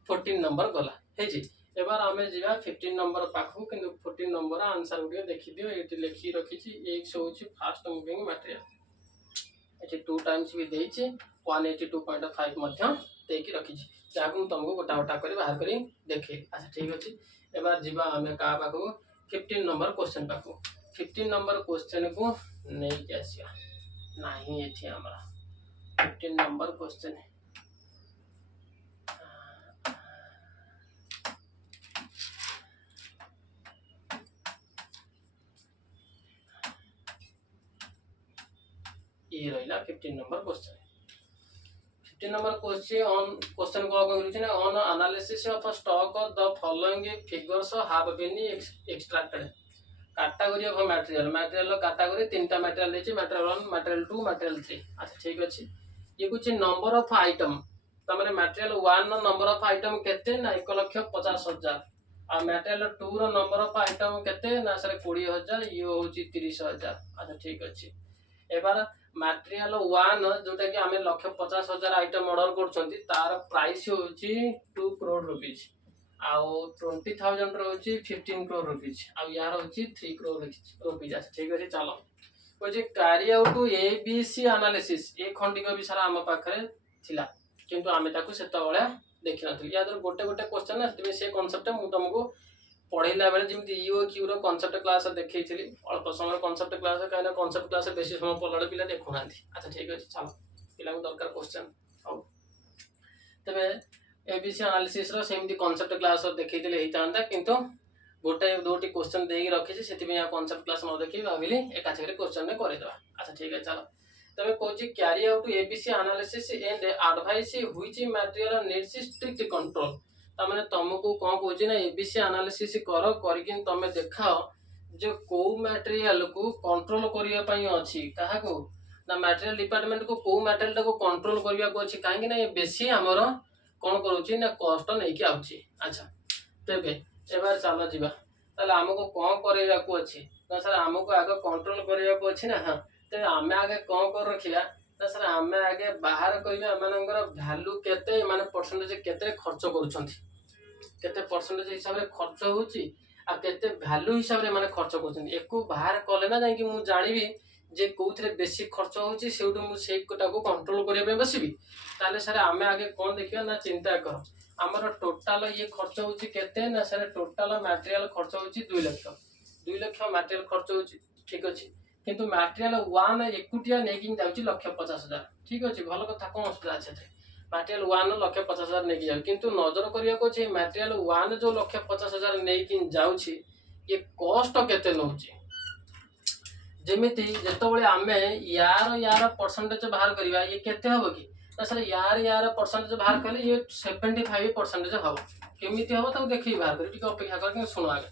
14 नंबर गला है जी एबार आमे जिबा 15 नंबर पाखु किंतु 14 नंबर आंसर गुडी देखि दियो एटी लिखि रखिछि एक्स होची fast moving material eighty 2 times भी देछि 182.5 मध्य देकी रखिछि जाकु तुमको गोटा गोटा करी बाहर करी देखि। अच्छा ठीक अछि एबार जिबा आमे का पाखु 15 नंबर क्वेश्चन पाखु 15 नंबर क्वेश्चन को नहीं के आसिया नहीं एठी हमरा 15 नंबर क्वेश्चन ये रहिला 15 नंबर क्वेश्चन 15 नंबर क्वेश्चन को कहलुछि ना on analysis of stock of the following figures have been extracted category of material category तीनटा मटेरियल लेछि मटेरियल 1 मटेरियल 2 मटेरियल 3। अच्छा ठीक अछि ये कुछ नंबर ऑफ आइटम त माने मटेरियल 1 नो नंबर ऑफ आइटम केते ना 1,50,000 आ मटेरियल 2 रो नंबर ऑफ आइटम केते ना सर 20,000 ये होची 30,000। अच्छा ठीक अछि एबार मटेरियल 1 जोटा कि हमें 1,50,000 आइटम ऑर्डर करछंती तार प्राइस होची 2 करोड़ रुपीस आउ 20,000 रोची 15 करोड़ रुपीस आउ यार होची 3 करोड़ रुपीस। ठीक अछि चलो कोजे कैरी आउट एबीसी एनालिसिस ए खंडिक भी सारा हम पाखरे थिला किंतु आमे ताकू सेत बळे देखि नथि या गोटे गोटे क्वेश्चन ना सेते से कांसेप्ट मु तुमको पढैला बेले जेमति E O Q rho concept class देखैथिली अल्प समय कांसेप्ट क्लास काइना कांसेप्ट क्लास बेसी समय पढले पिला देखु नाथि। अच्छा ठीक अछि चलो पिला को दरकार क्वेश्चन आउ तबे एबीसी एनालिसिस रो सेमति कांसेप्ट क्लास देखैथिले हितांता किंतु गोटे दोटी क्वेश्चन देई रखिछि सेति में या कांसेप्ट क्लास न देखि भाबिली एका छेरे क्वेश्चन ने करे देबा। अच्छा ठीक है चलो तबे Kochi carry out ABC analysis and advice which material needs strict control त माने तुमको कोन कोची ना एबीसी एनालिसिस करो करकिन तमे देखाओ जो को मटेरियल को कंट्रोल करिया पई अछि काहा को ना मटेरियल डिपार्टमेंट को को मटेरियल को कंट्रोल करिया को अछि काहे ना ये बेसी हमरो कोन करूची ना कष्ट नै कि आउची। अच्छा तबे एबार चलो जिबा ताले हमको कोन करिया को अछि ना सर हमको आगे कंट्रोल करिया को अछि ना हां ते आमे आगे कोन कर रखिया ना सर आमे आगे बाहर करिया हमनकर वैल्यू केते माने परसेंटेज केते खर्च करूछंती केते परसेंटेज हिसाब रे खर्च होची आ केते वैल्यू हिसाब रे माने खर्च करूछंती एको बाहर कले ना जाय कि मु जानिबी जे कोउथरे बेसी खर्च होची सेउटो मु सेई कोटा को कंट्रोल करिया पे बसिबी ताले सर आमे आगे कोन देखिया ना चिंता कर हमर टोटल ये खर्च होची केते ना सर टोटल मटेरियल खर्च होची 2 लाख मटेरियल खर्च होची ठीक अछि किंतु मटेरियल 1 एकुटिया नेकिन जाउची 1,50,000 ठीक अछि भलो कथा कोन असुविधा छै मटेरियल 1 1,50,000 नेकी जाउ किंतु नजर करिया को छै मटेरियल 1 जो 1,50,000 नेकिन जाउची ये कॉस्ट केते नउची जेमिति जेतबळे आमे यार परसेंटेज बाहर करिवा ये केते हबो कि ना सर यार परसेंटेज बाहर करले ये 75% हबो केमिति हबो त देखि बाहर करी टिक अपेक्षा कर कि सुनो आगे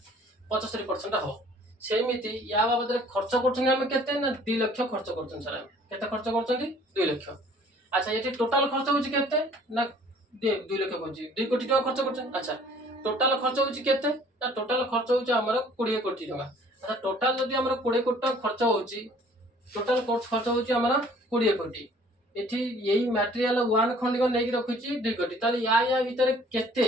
75% हबो सेमिति या बाबद रे खर्च करछन हम केते ना 2 लाख खर्च करछन सर हम केते खर्च करछन 2 लाख। अच्छा ये टोटल खर्च होची केते ना 2 लाख होची 2 कोटी टका खर्च करछन। अच्छा टोटल खर्च होची केते ना टोटल खर्च होची हमर 20 कोटी टका। अच्छा टोटल जदि हमर 20 कोटी टका खर्च होची टोटल खर्च होची हमर 20 कोटी एठी यही मटेरियल 1 खंड को नेकी रखुची 2 कोटी ताले या भीतर केते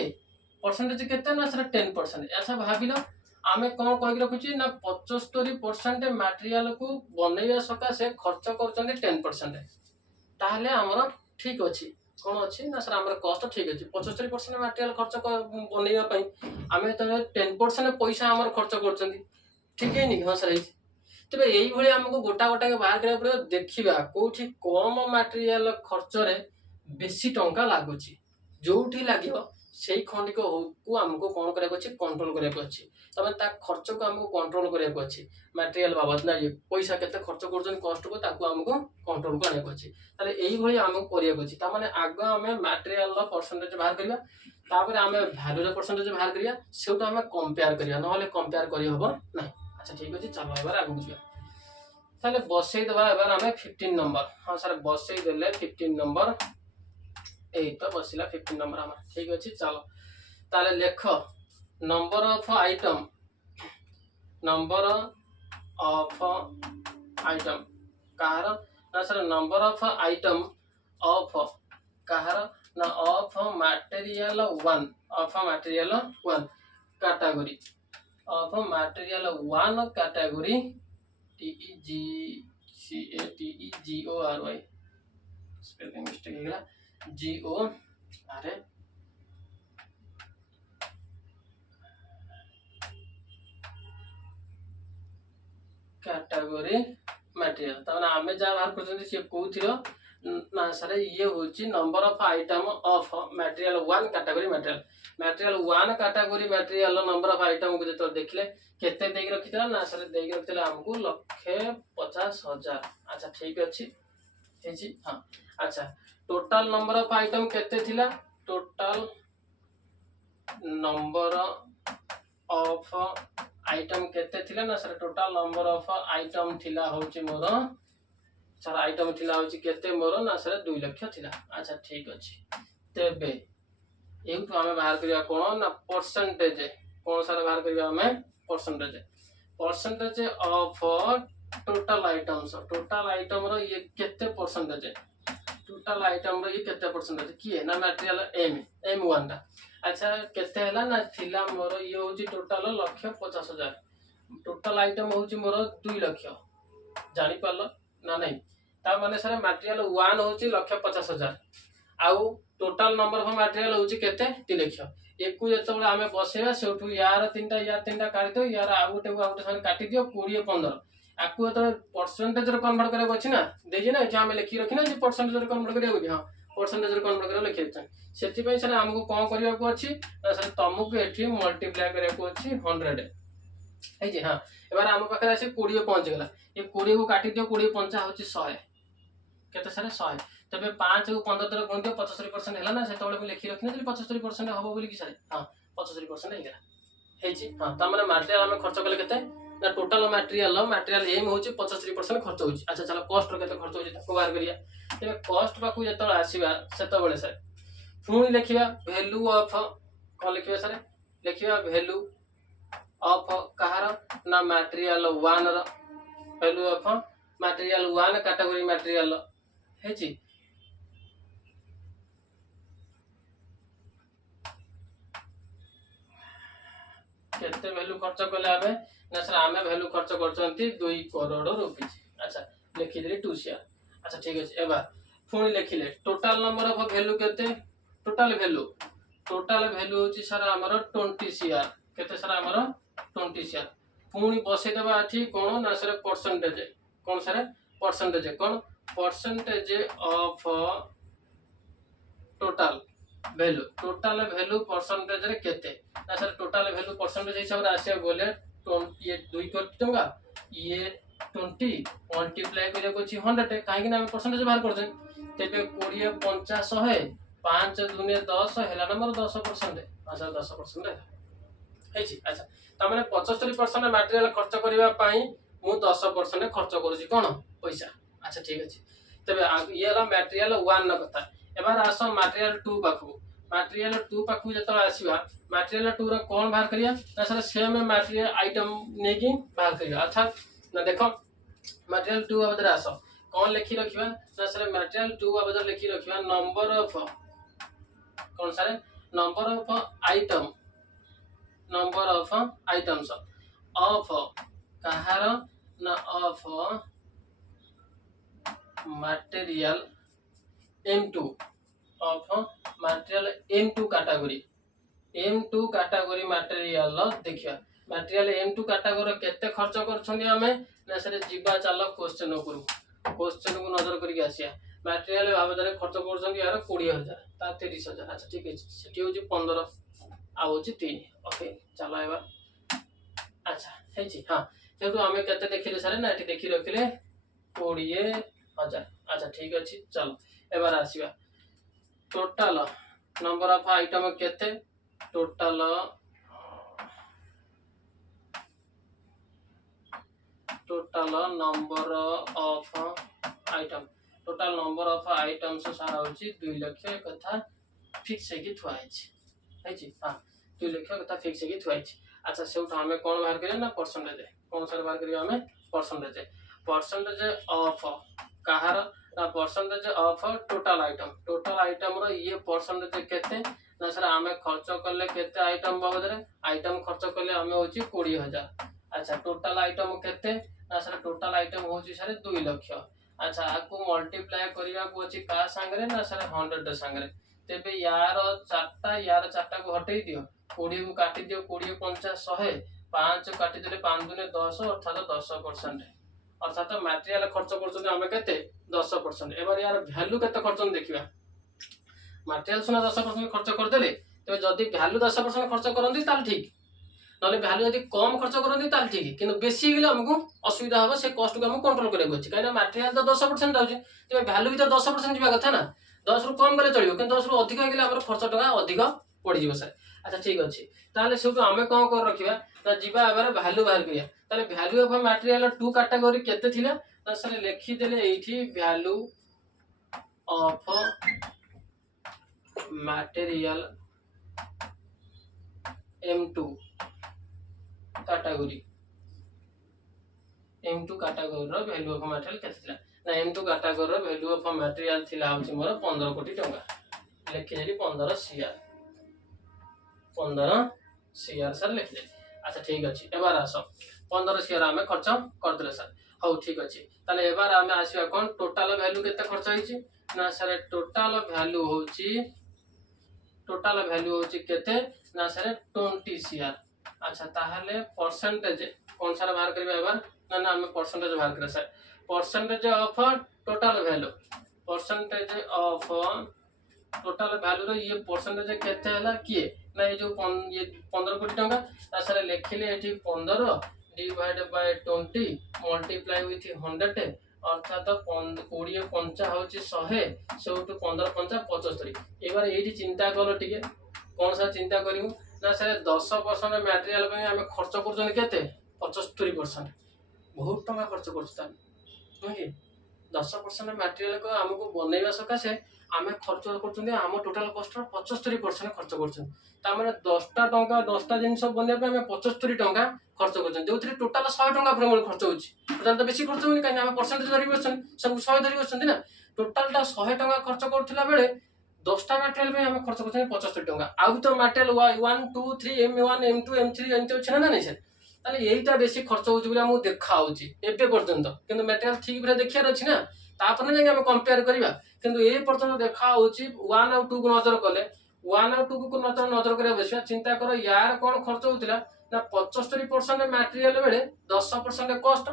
परसेंटेज केते ना सर 10%। ऐसा भाबिलो आमे कोन कहि रखुची ना 75% मटेरियल को बनेया सका से खर्च करचंदी 10% ताहले हमर ठीक अछि कोन अछि ना सर हमर कॉस्ट ठीक अछि 75% मटेरियल खर्च बनेया पई आमे त 10% पैसा हमर खर्च करचंदी ठीक है नी हां सर तबे एई भली हमको गोटा गोटा के बाहर करे पड़ो देखिबा कोठी कम मटेरियल खर्च रे बेसी टंका लागुची जोठी लागियो से खंडिक को आमको कौन करने कंट्रोल करने तमें खर्च को आमको कंट्रोल करने मटेरियल बाबद ना ये पैसा केते खर्च कर कस्ट को आमको कंट्रोल को आने ताले यही भली आमको करने माने आग आम मटेरियल परसेंटेज बाहर करबा तापर आम भैल्यू परसेंटेज बाहर करिया सेटा आम कंपेयर करिया नहले कंपेयर करि हबो ना। अच्छा ठीक अछि चलो एबार आगु बुझिया ताले बसई दबा एबार आम 15 नंबर हां सर बसई देले 15 नंबर ए तो बसिला 15 नंबर आम ठीक अछि चलो ताले लेख नंबर ऑफ आइटम कहार ना sir number of item of कहार ना of material 1 category of material 1 category TEGORY spelling mistake है GO अरे कैटेगरी मटेरियल तमाने आमे जा बाहर करछन से कोथिरो ना सर ये होची number of item of material 1 category material 1 category material number of item को जतो देखले केते देख रखितला ना सर देख रखितला हमको 1,50,000। अच्छा ठीक अछि हेजी हां अच्छा टोटल नंबर ऑफ आइटम केते थिला टोटल नंबर ऑफ आइटम केते थिला ना sir total number of item थिला होची मोर सर आइटम थिला होची केते मोर ना सर 2 लाख थिला। अच्छा ठीक अछि तेबे एउ हमें बाहर करिया कोन ना परसेंटेज कोन सर बाहर करिया हमें परसेंटेज ऑफ टोटल आइटम रो ये केते परसेंटेज टोटल आइटम रो ये केते परसेंटेज की है ना मटेरियल M1 टा अच्छा केते हला ना थिला मोर ये होची टोटल 1,50,000 टोटल आइटम होची मोर 2 लाख जानि पालो ना नहीं ता माने सर मटेरियल 1 होची 1,50,000 आउ टोटल नंबर ऑफ मटेरियल होची केते 3 लाख एकु जतबे आमे बसेबा सेठु यार तीनटा काटी दो यार आउटे सर काटी दियो 20 15 आकु तो परसेंटेज रे कन्वर्ट करे अछि ना देखि ना कि हमें लिखि रखिना जे परसेंटेज रे कन्वर्ट करे होबी हां परसेंटेज रे कन्वर्ट करे लिखि छ सेति पई सर हमको कोन करिया को अछि सर तमको एठी मल्टीप्लाई करे को अछि 100 है जे हां एबार हम पाखरे आसी 20 पहुंच गेला ये 20 को काटी दियो 20 5 होछि 100 केते सर 100 तबे 5 को 15 तरह गुण दियो 75% हैला ना से तोळे को लिखि रखिना जे 75% हबो बोली कि सर हां 75% हेगला है जी हां त माने मटेरियल हम खर्च कले केते ना टोटल मटेरियल एम होछि 75% खर्च होछि। अच्छा चलो कॉस्ट रो केते खर्च होछि ताको बाहर करिया तबे कॉस्ट पाकु जतळ आसीबा सेतबेले सर पुणी लिखिबा वैल्यू ऑफ कोन लिखिबा सर लिखिबा वैल्यू ऑफ कहार ना मटेरियल 1 रो value of material 1 category material है जी केते वैल्यू खर्च कले आबे ना सर आमे वैल्यू खर्च करचंती 2 करोड़ रुपया। अच्छा लिखि देली 2 शेयर। अच्छा ठीक अछि एबा पुणी लिखिले टोटल नंबर ऑफ वैल्यू केते टोटल वैल्यू होची सर हमर 20 शेयर केते सर हमर 20 शेयर पुणी बसे देबा आठी कोन ना sir percentage cone sir percentage of total value percentage रे केते ना सर टोटल वैल्यू परसेंटेज हिसाब रे आसे बोले ये 2 कोटी टंका ये 20 मल्टीप्लाई करे को छी 100 काहे कि ना हम परसेंटेज बाहर करछन तेबे 20 50 100 5 दुने 10 हैला नंबर 10%। अच्छा 10% है छी। अच्छा त माने 75% मटेरियल खर्च करिवा पई मु 10% खर्च करूची कोन पैसा। अच्छा ठीक अछि तबे ये ला मटेरियल 1 न कथा एबार आसो मटेरियल 2 पाखु जतल आसीबा मटेरियल 2 रो कोन बाहर करिया ना सर सेम मटेरियल आइटम नेकी बाहर करिया। अच्छा ना देखो मटेरियल 2 अबदर आसो कोन लिखि रखिबा ना सर मटेरियल 2 अबदर लिखि रखिबा नंबर ऑफ कोन sir number of items of कहार ना of material M2 of material M2 category material देखिया मटेरियल M2 कैटेगरी केते खर्च करछनी हमें ना सर जीवा चालो क्वेश्चन को नजर करिक आसिया मटेरियल बाबद खर्च कर यार 20,000 ता 30,000। अच्छा ठीक है सेठी होची 15 आ होची 3 ओके चलो एबार अच्छा है जी हाँ सेठू आमे केते देखिले सारे ना एठी देखि रखिले 20,000। अच्छा ठीक अछि चलो एबार आसीबा टोटल नंबर ऑफ आइटम केते total number of item total number of items सारा होची 2 लाख कथा फिक्स है कि थुआ है जी हाँ 2 लाख कथा फिक्स है कि थुआ। अच्छा सेउठ हमें कौन बाहर करिया ना परसेंटेज कौन सारे बाहर करिया हमें परसेंटेज ऑफ कहार ना परसेंटेज ऑफ टोटल आइटम रो ये परसेंटेज केते ना सर हमें खर्च करले केते आइटम बाबद रे आइटम खर्च करले हमें होची 20,000। अच्छा टोटल आइटम केते ना सर टोटल आइटम होची सर 2 लाख। अच्छा आपको मल्टीप्लाई करिया को अछि का संगरे ना सर 100 संगरे तेबे यार चारटा को हटै दियो 20 को काटी दियो 20 50 100 5 काटी देले 5 दुने 10 अर्थात 10% अर्थात मटेरियल खर्च करछन हमें केते 10%। एबार यार वैल्यू केते खर्च देखिबा मटेरियल सुना 10% खर्च कर देले तो जदी वैल्यू 10% खर्च करंदी ताल ठीक नले वैल्यू यदि कम खर्च करंदी ताल ठीक किंतु बेसी गेले हमको असुविधा होबो से कॉस्ट को हम कंट्रोल करे अछि काइना मटेरियल तो 10% जाउछि तो वैल्यू भी तो 10% जिबा कथा ना 10 रु कम गले चलियो कि 10 रु अधिक गेले हमर खर्च टका अधिक पड़ जिवो सर। अच्छा ठीक अछि ताले सेउटो हमें कोन कर रखिबा त जिबा एबार वैल्यू बाहर करिया ताले वैल्यू ऑफ मटेरियल 2 कैटेगरी केते थिला त सर लिखि देले एठी value of material M2 category M2 category रो वैल्यू ऑफ मटेरियल केते थिला ना M2 कैटेगरी रो वैल्यू ऑफ मटेरियल थिला होछि मोर 15 कोटी टका लिखि देली 15 सीआर सर लिखि देली। अच्छा ठीक अछि एबार आसो 15 सीआर हमें खर्च कर देले सर हौ ठीक अछि ताले एबार हमें आसीबा कोन टोटल वैल्यू केते खर्च होइछि ना सर टोटल वैल्यू होछि केते ना सर 20 सीआर। अच्छा ताहले परसेंटेज कौन सारा बाहर करबा एबार ना ना हमें परसेंटेज बाहर करे sir percentage of total value रो ये परसेंटेज केते हला किए ना ये जो ये 15 कोटी टका ता सर लिखिले एठी 15 डिवाइड बाय 20 मल्टीप्लाई विथ 100 अर्थात 20 पंचा होची 100 सेउटु 15 पंचा 75। एबार एठी चिंता कलो ठीक कौन सा चिंता करियो ना सर 10% मटेरियल पे हमें खर्च करछन केते 75% बहुत टका खर्च करछता ओके 10% मटेरियल को हमको बनेଇବା सकासे आमे खर्च करछन हम टोटल कॉस्ट 75% खर्च करछन ता माने 10टा टंका 10टा जिंस बने पे हमें 75 टंका खर्च करछन जो थ्री टोटल 100 टंका फ्रेम खर्च होछि टोटल तो बेसी खर्च होनि काहे हम परसेंटेज धरि बसन सब 100 धरि बसन ना टोटल टा 100 टंका खर्च करथिला बेले 10टा मटेरियल पे हमें खर्च करछन 75 टंका आउ तो मटेरियल 1 2 3 M1 M2 M3 एंते छै ना नै सर ताले एइटा बेसी खर्च होछि बोला मु देखा होछि एबे पर्यंत किंतु मटेरियल ठीक भरे देखियार अछि ना तापर नै हम कंपेयर करिबा किंतु ए पर्यंत देखा होछि 1 और 2 को नजर कले 1 और 2 को नजर करिया बसिया चिंता करो यार कोन खर्च होतिला ना 75% मटेरियल बेले 10% कॉस्ट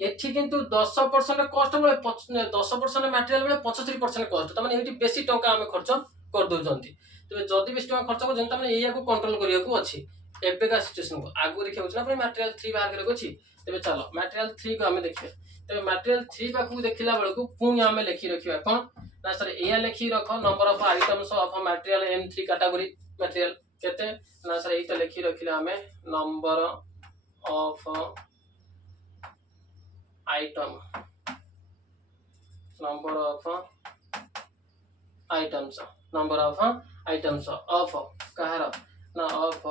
एठी किंतु 10% कॉस्ट बेले 10% मटेरियल बेले 75% कॉस्ट त माने एठी बेसी टंका हम खर्च कर दोजंती तबे जदी बेसी टंका खर्च कर जंता माने एया को कंट्रोल करिया को अछि एबे का सिचुएशन को आगु देखियो छ ना पर मटेरियल 3 बाहर करे को अछि तबे चलो मटेरियल 3 को हमें देखिए तबे मटेरियल 3 बाकू देखिला बेल को पुनी हमें लिखि रखिया कोन ना सर एया लिखि रखो number of items of material M3 category material केते ना सर एटा लिखि रखिला हमें number of item items of कहार ना ऑफ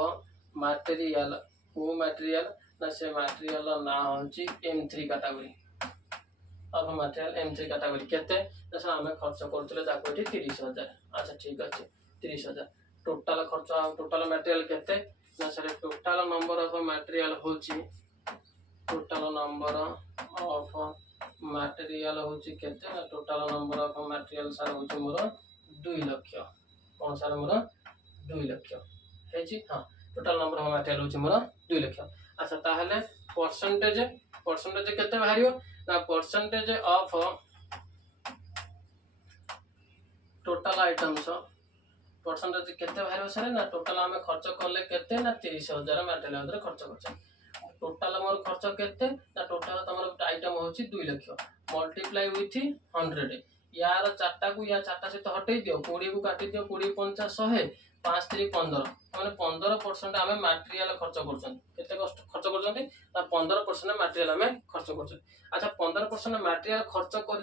मटेरियल वो मटेरियल ना से मटेरियल ना होची M3 category of material M3 category केते जैसे हमें खर्च करथले ताको एठी 30,000। अच्छा ठीक अछि 30,000 टोटल खर्च टोटल मटेरियल केते ना sir total number of material होची टोटल नंबर ऑफ मटेरियल होची केते ना total number of material sir होची मोर 2 लाख कोन सर मोर 2 लाख है जी हां टोटल नंबर ऑफ मटेरियल होची मोर 2 लाख। अच्छा ताहले परसेंटेज केते बाहरियो ना percentage of total items percentage केते बाहर सर ना टोटल आम खर्च कले केते ना 30,000 मटेरियल खर्च कर टोटल मोर खर्च केते ना टोटल तुम आइटम होची 2 लाख मल्टीप्लाई विथ 100 यार चार्टा को या चार्टा सहित हटई दियो 20 को काटी दियो 20 50 100 5 3 15 मैंने 15% आम मटेरियल खर्च करते खर्च कर 15% मटेरियल आम खर्च कर अच्छा 15% मटेरियल खर्च कर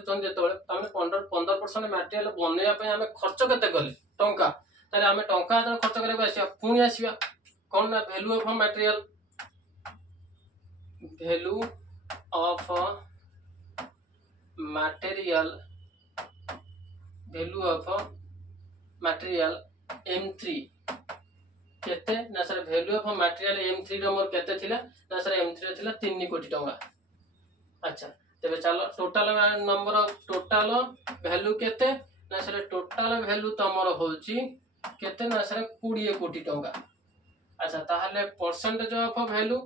15% मटेरियल बनवाई आम खर्च केते कले टंका ताले आम टंका खर्च करके पुणी आसवा कौन ना value of material value of material value of material M3 केते ना sir value of material M3 रो मोर केते थिला ना सर M3 थिला 3 कोटी टंका अच्छा तेबे चलो टोटल नंबर टोटल वैल्यू केते ना सर टोटल वैल्यू तमरो होची केते ना सर 20 कोटी टंका अच्छा ताहले परसेंटेज ऑफ वैल्यू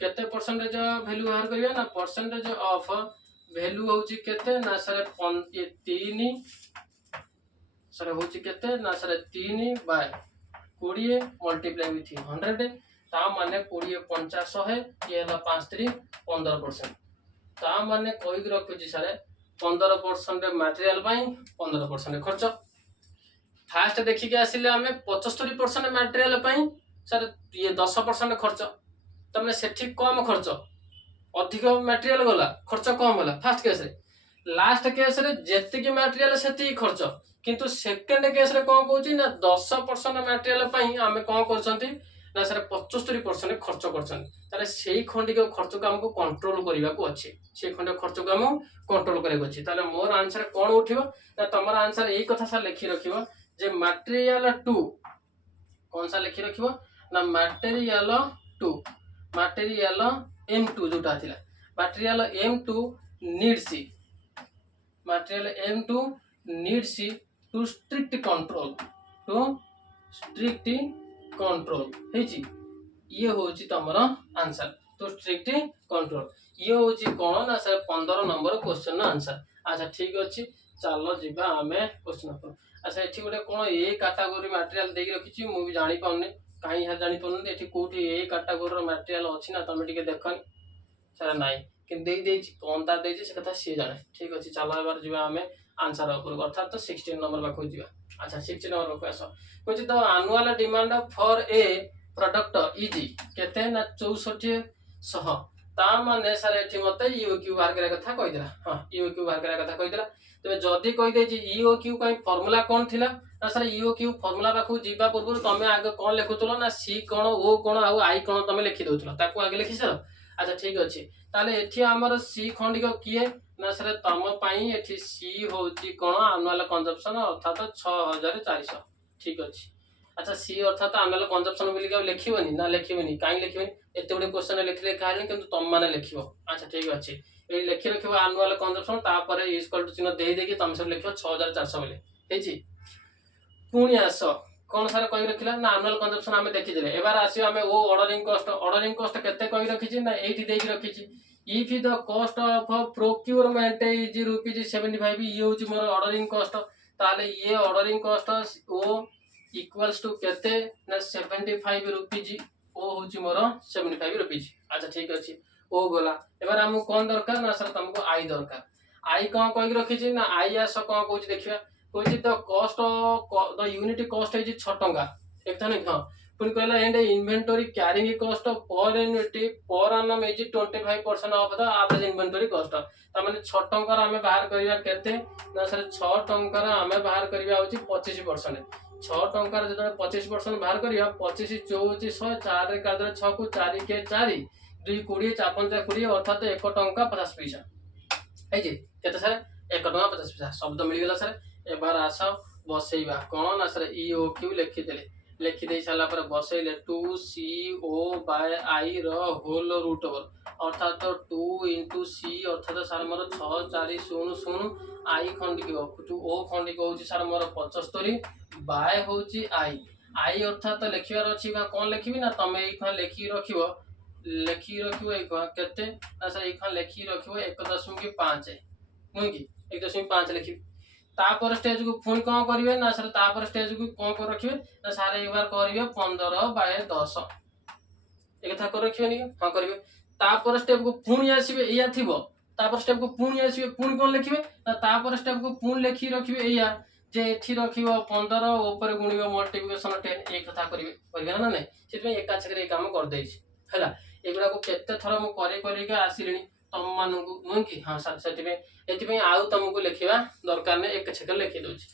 केते परसेंटेज वैल्यू बाहर करिया ना परसेंटेज ऑफ वैल्यू होची केते ना सर 3 सर होची केते ना सर 3 बाय 20 मल्टीप्लाई विथ 100 ता माने 20 50 100 ये हला 5 3 15% ता माने कोई रखुची सर 15% मटेरियल पाई 15% खर्च फास्ट देखि के आसिले हमें 75% मटेरियल पाई सर ये 10% खर्च तमने सेठी कम खर्च अधिक मटेरियल गला खर्च कम होला फास्ट केस रे लास्ट केस रे जेतिकी मटेरियल सेति खर्च किंतु सेकंड केस रे कोन कहूची ना 10% मटेरियल पाई हमें कोन करछंती ना सर 75% खर्च करछन ताले सेही खंडिक खर्च को हमको कंट्रोल करबा को अछि से खंड खर्च को हम कंट्रोल करे अछि ताले मोर आंसर कोन उठिबो ना तमर आंसर एही कथा सा लिखि रखिबो जे मटेरियल 2 कौन सा लिखि रखिबो ना मटेरियल M2 जोटा थिला material M2 needs to strict control हेची ये होची तमरो आंसर तो स्ट्रिक्ट कंट्रोल ये होची कोन ना सर 15 नंबर क्वेश्चन आंसर अच्छा ठीक अछि चलो जिबा हमें क्वेश्चन पर अच्छा एठी गोटे कोन ए कैटेगरी मटेरियल देई रखिची मु भी जानि पाउनी काई हा जानि पाउनी एठी कोठी ए कैटेगरी मटेरियल अछि ना तमे टिके देखन सर नाइ कि देई देछि कोन ता देछि से कथा से जाने ठीक अछि चलो एबार जिबा हमें आंसर ऊपर अर्थात तो 16 नंबर बाको जिबा अच्छा 16 नंबर बाको आसो कुछ तो annual demand for a product is केते ना 6400 ता माने सर एठी मते ईओक्यू बाहर करे कथा कहि दिला हां ईओक्यू बाहर करे कथा कहि दिला तबे जदी कहि देछि ईओक्यू काई फार्मूला कोन थिला ना सर ईओक्यू फार्मूला बाकू जिबा पूर्व तमे आगे कोन लिखुतलो ना सी कोन ओ कोन आ आई कोन तमे लिखि दोतलो ताकू आगे लिखि सर अच्छा ठीक अछि ताले एठी हमर सी खंडिक किए ना सर तम पाई एठी सी होची कोन एनुअल कंजम्पशन अर्थात 6400 ठीक अछि अच्छा सी अर्थात एनुअल कंजम्पशन बोली के लिखिबनी ना लिखिबनी काई लिखिबनी एते बडे क्वेश्चन लिखले काहे किंतु तम माने लिखिबो अच्छा ठीक अछि ए लिखि रखिबो एनुअल कंजम्पशन तापर इक्वल टू चिन्ह देई देकी तम सब लिखिबो 6400 बोले हेची पुणी आस कौन सारे कहि रखिला ना एनुअल कंजम्पशन हमें देखि देले एबार आसी हमें ओ ऑर्डरिंग कॉस्ट केते कहि रखिछि ना एठी देकी रखिछि if the cost of procurement is rupees 75 ये होची मोर ऑर्डरिंग कॉस्ट ताले ये ऑर्डरिंग कॉस्ट ओ इक्वल्स टू केते ना 75 रुपीज ओ होची मोर 75 रुपीज अच्छा ठीक अछि ओ गोला एबार हमु कोन दरकार ना सर तुमको आई दरकार आई कोन कहि रखिछि ना आई आस कोन कहूची देखिबा कहूची the cost the unit cost is 6 टंका एकता नै हां पुन कहला and inventory carrying cost per unit per annum is 25% of the average inventory cost त माने 6 टंका हमें बाहर करिया केते ना सर 6 टंका हमें बाहर करिया होची 25% 6 टंका जदे 25% बाहर करिया 25 24 100 4 रे कादरे 6 को 4 के 4 2 20 4 5 20 अर्थात 1 टंका 50 पैसा है जी केते सर 1 टंका 50 पैसा शब्द मिल गेला सर एबार आस बसैबा कोन ना सर ईओक्यू लिखि देले लिखि दे साला पर बसैले 2CO/i रो होल रूट ओवर अर्थात 2 * c अर्थात सर मोर 6400 i खंडिक टू ओ खंडिक होची सर मोर 75 बाय होची i अर्थात लिखिबार अछि बा कोन लिखिबी ना तमे एखा लिखि रखिबो एखा केते ना सर एखा लिखि रखिबो 1.5 नु कि 1.5 लिखिबी तापर स्टेज को पुणी कौन करेंगे ना सर तापर स्टेज को कौन कर रखिए ना सारे एक बार करेंगे 15/10 एक कथा कर रखिए हाँ करेंगे तापर स्टेप को पुणी आसवे या थी तापर स्टेप को पुणी आसवे पुणी कौन लिखे ना तापर स्टेप को पुणी लिखी रखिए या जे एठी रखिबो 15 ऊपर गुणिबो मल्टीप्लिकेशन 10 एक कथा करिवे ना नहीं से एका छकरे ए काम कर देछि हैला एगुडा को केते थरा मु करे आसिलिनी तम मानू नुह कि हाँ सर से आउ तुमको लिखा दरकार नहीं एक छेक लिखी दूसरी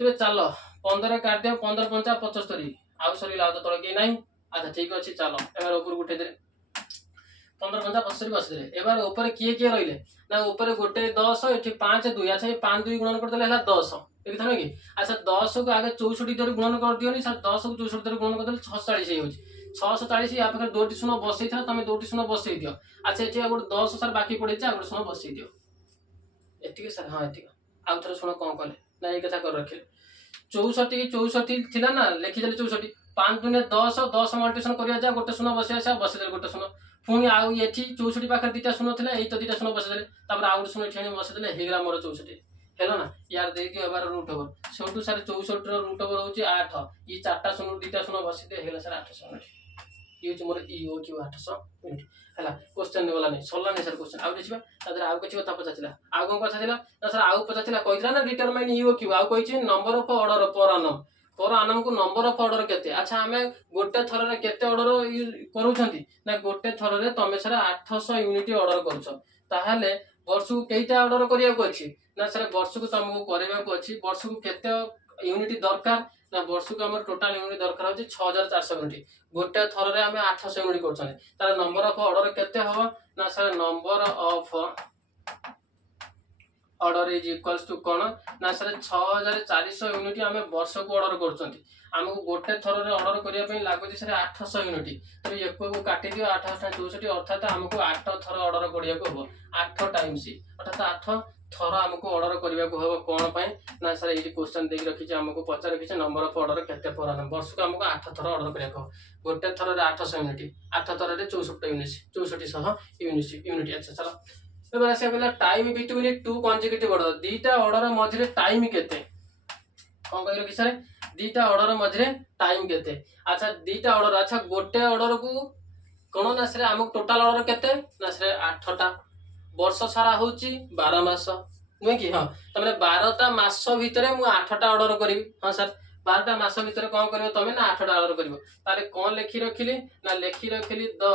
तेरे चल 15 काट दियो 15×5 = 75 आउ सर तल कहीं ना अच्छा ठीक अच्छे चलो एबार ऊपर उठे दे 15×5 = 75 बस दे एबार ऊपर किए किए रहिले ना ऊपर गोटे 10 एठी 5 2 अच्छा 5 2 गुणन कर देले 10 एक था कि अच्छा 10 को आगे 64 द्वारा गुणन कर दियोनी सर 10 को 64 द्वारा गुणन कर देले 640 हो 640 या पाखे 2टी शून्य बसई था तुम 2टी शून्य बसई दियो अच्छा ये गोटे 10 सर बाकी पड़े गोटे शून्य बसई दियो एतिक सर हाँ एतिक आउ थे शुण कौन कले ना ये कथा कर रखे 64 थिला ना लिखिदेले 64 5 दूने 10 10 मल्टीप्लिकेशन करिया जा गोटे शून्य बसई बसईदेले गोटे शून्य पुणी आउ ये 64 पाखे 2टा शून्य थिला एई तो 2टा शून्य बसईदेले तापर आउ गोटे शून्य ठेणी बसईदेले हेगला मोर 64 हेलो ना यार देखिए एबार रूट ओवर सेठू सर 64 रो रूट ओवर होची 8 ये 4टा शून्य 2टा शून्य बसईदे हेगला सर 800 यूनिट ये होची मोर ईओ क्यू 800 यूनिट हैला क्वेश्चन वाला नहीं सरला नहीं सर क्वेश्चन आउ देखिबा तादर आउ किछि कथा पचाथिला आउ कोन पचाथिला ना सर आउ पचाथिला कहितला ना डिटरमाइन ईओ क्यू आउ कहिछि नंबर ऑफ ऑर्डर पर आनम को नंबर ऑफ ऑर्डर केते अच्छा हमें गोटे थर रे केते ऑर्डर करूछंती ना गोटे थर रे तमे सर 800 यूनिट ऑर्डर करछो ताहाले वर्ष को केइटा ऑर्डर करिया को अछि ना सर वर्ष को तुमको करेबा को अछि वर्ष को केते यूनिट दरकार ना वर्ष को हमर टोटल यूनिट दरकार होछि 6400 यूनिट गोटे थर रे हमें 800 यूनिट करछन तार नंबर ऑफ ऑर्डर केते हो ना sir number of order is equals to कोन ना सर 6400 यूनिट हमें वर्ष को ऑर्डर करछंती हमको गोटे थर रे ऑर्डर करिया पे लागो सर 800 यूनिट तो एक को काटी दियो 864 अर्थात हमको 8 थर ऑर्डर करिया को हो 8 टाइम्स अर्थात 8 थर हमको ऑर्डर करिया को हो कोन पई ना सर ये क्वेश्चन देख रखी हमको पचार रखी नंबर ऑफ ऑर्डर केते पर आनम वर्ष को हमको 8 थर ऑर्डर करिया को गोटे थर रे 800 यूनिट 8 थर रे 64 यूनिट 6400 यूनिट अच्छा चलो एबार से कहला time between two consecutive order दीटा ऑर्डर मझरे टाइम केते कोन कहि रखी सर दीटा ऑर्डर मझरे टाइम केते अच्छा दीटा ऑर्डर अच्छा गोटे ऑर्डर को कोन ना सर हमको टोटल ऑर्डर केते ना सर 8टा वर्ष सारा होची 12 मास नुहे कि हाँ तमने 12टा मास भितर मु 8टा ऑर्डर करी हाँ सर 12टा मास भितर कौन करियो तमे ना 8टा ऑर्डर करियो तारे कौन लिखि रखिली ना लिखि रखिली the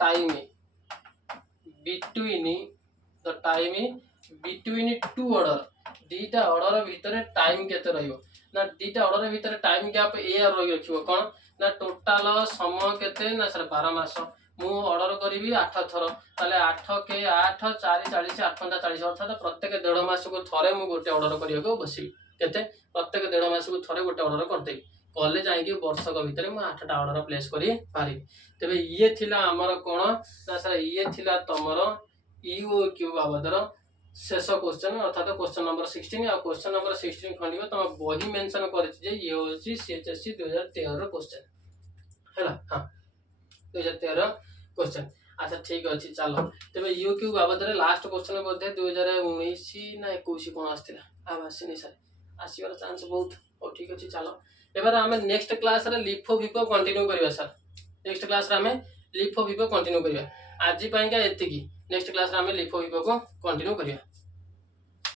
time between two order दीटा ऑर्डर भितर टाइम केते रहियो ना दीटा ऑर्डर भितर टाइम गैप ए आर रहि रखियो कोन ना टोटल समय केते ना सर 12 मास मु ऑर्डर करी 8 थर ताले 8 के 8 4 40 8 40 अर्थात प्रत्येक 1.5 मास को थरे मु गोटे ऑर्डर करिया को बसी केते प्रत्येक 1.5 मास को थरे गोटे ऑर्डर करते कॉलेज जाइए वर्षक भितर मु 8टा ऑर्डर प्लेस करी पारि तबे ये थिला हमर कोन ना सर ये थिला तमरो ईओ क्यू बाबदर शेष क्वेश्चन अर्थात क्वेश्चन नंबर 16 आ क्वेश्चन नंबर 16 खंडिबो तम बही मेंशन करछि जे ये होछि सीएचएससी 2013 रो क्वेश्चन हैला हां 2013 क्वेश्चन अच्छा ठीक अछि चलो तबे ईओ क्यू बाबदर लास्ट क्वेश्चन मध्ये 2019 ना 21 कोन आस्थिला आ आसीनी सर आसीबार चांस बहुत ओ ठीक अछि चलो एबार हमें नेक्स्ट क्लास रे लिफो विपो कंटिन्यू करिया सर नेक्स्ट क्लास रे हमें लिफो विपो कंटिन्यू करिया आज पई का एतिकी नेक्स्ट क्लास रे हमें लिफो विपो को कंटिन्यू करिया।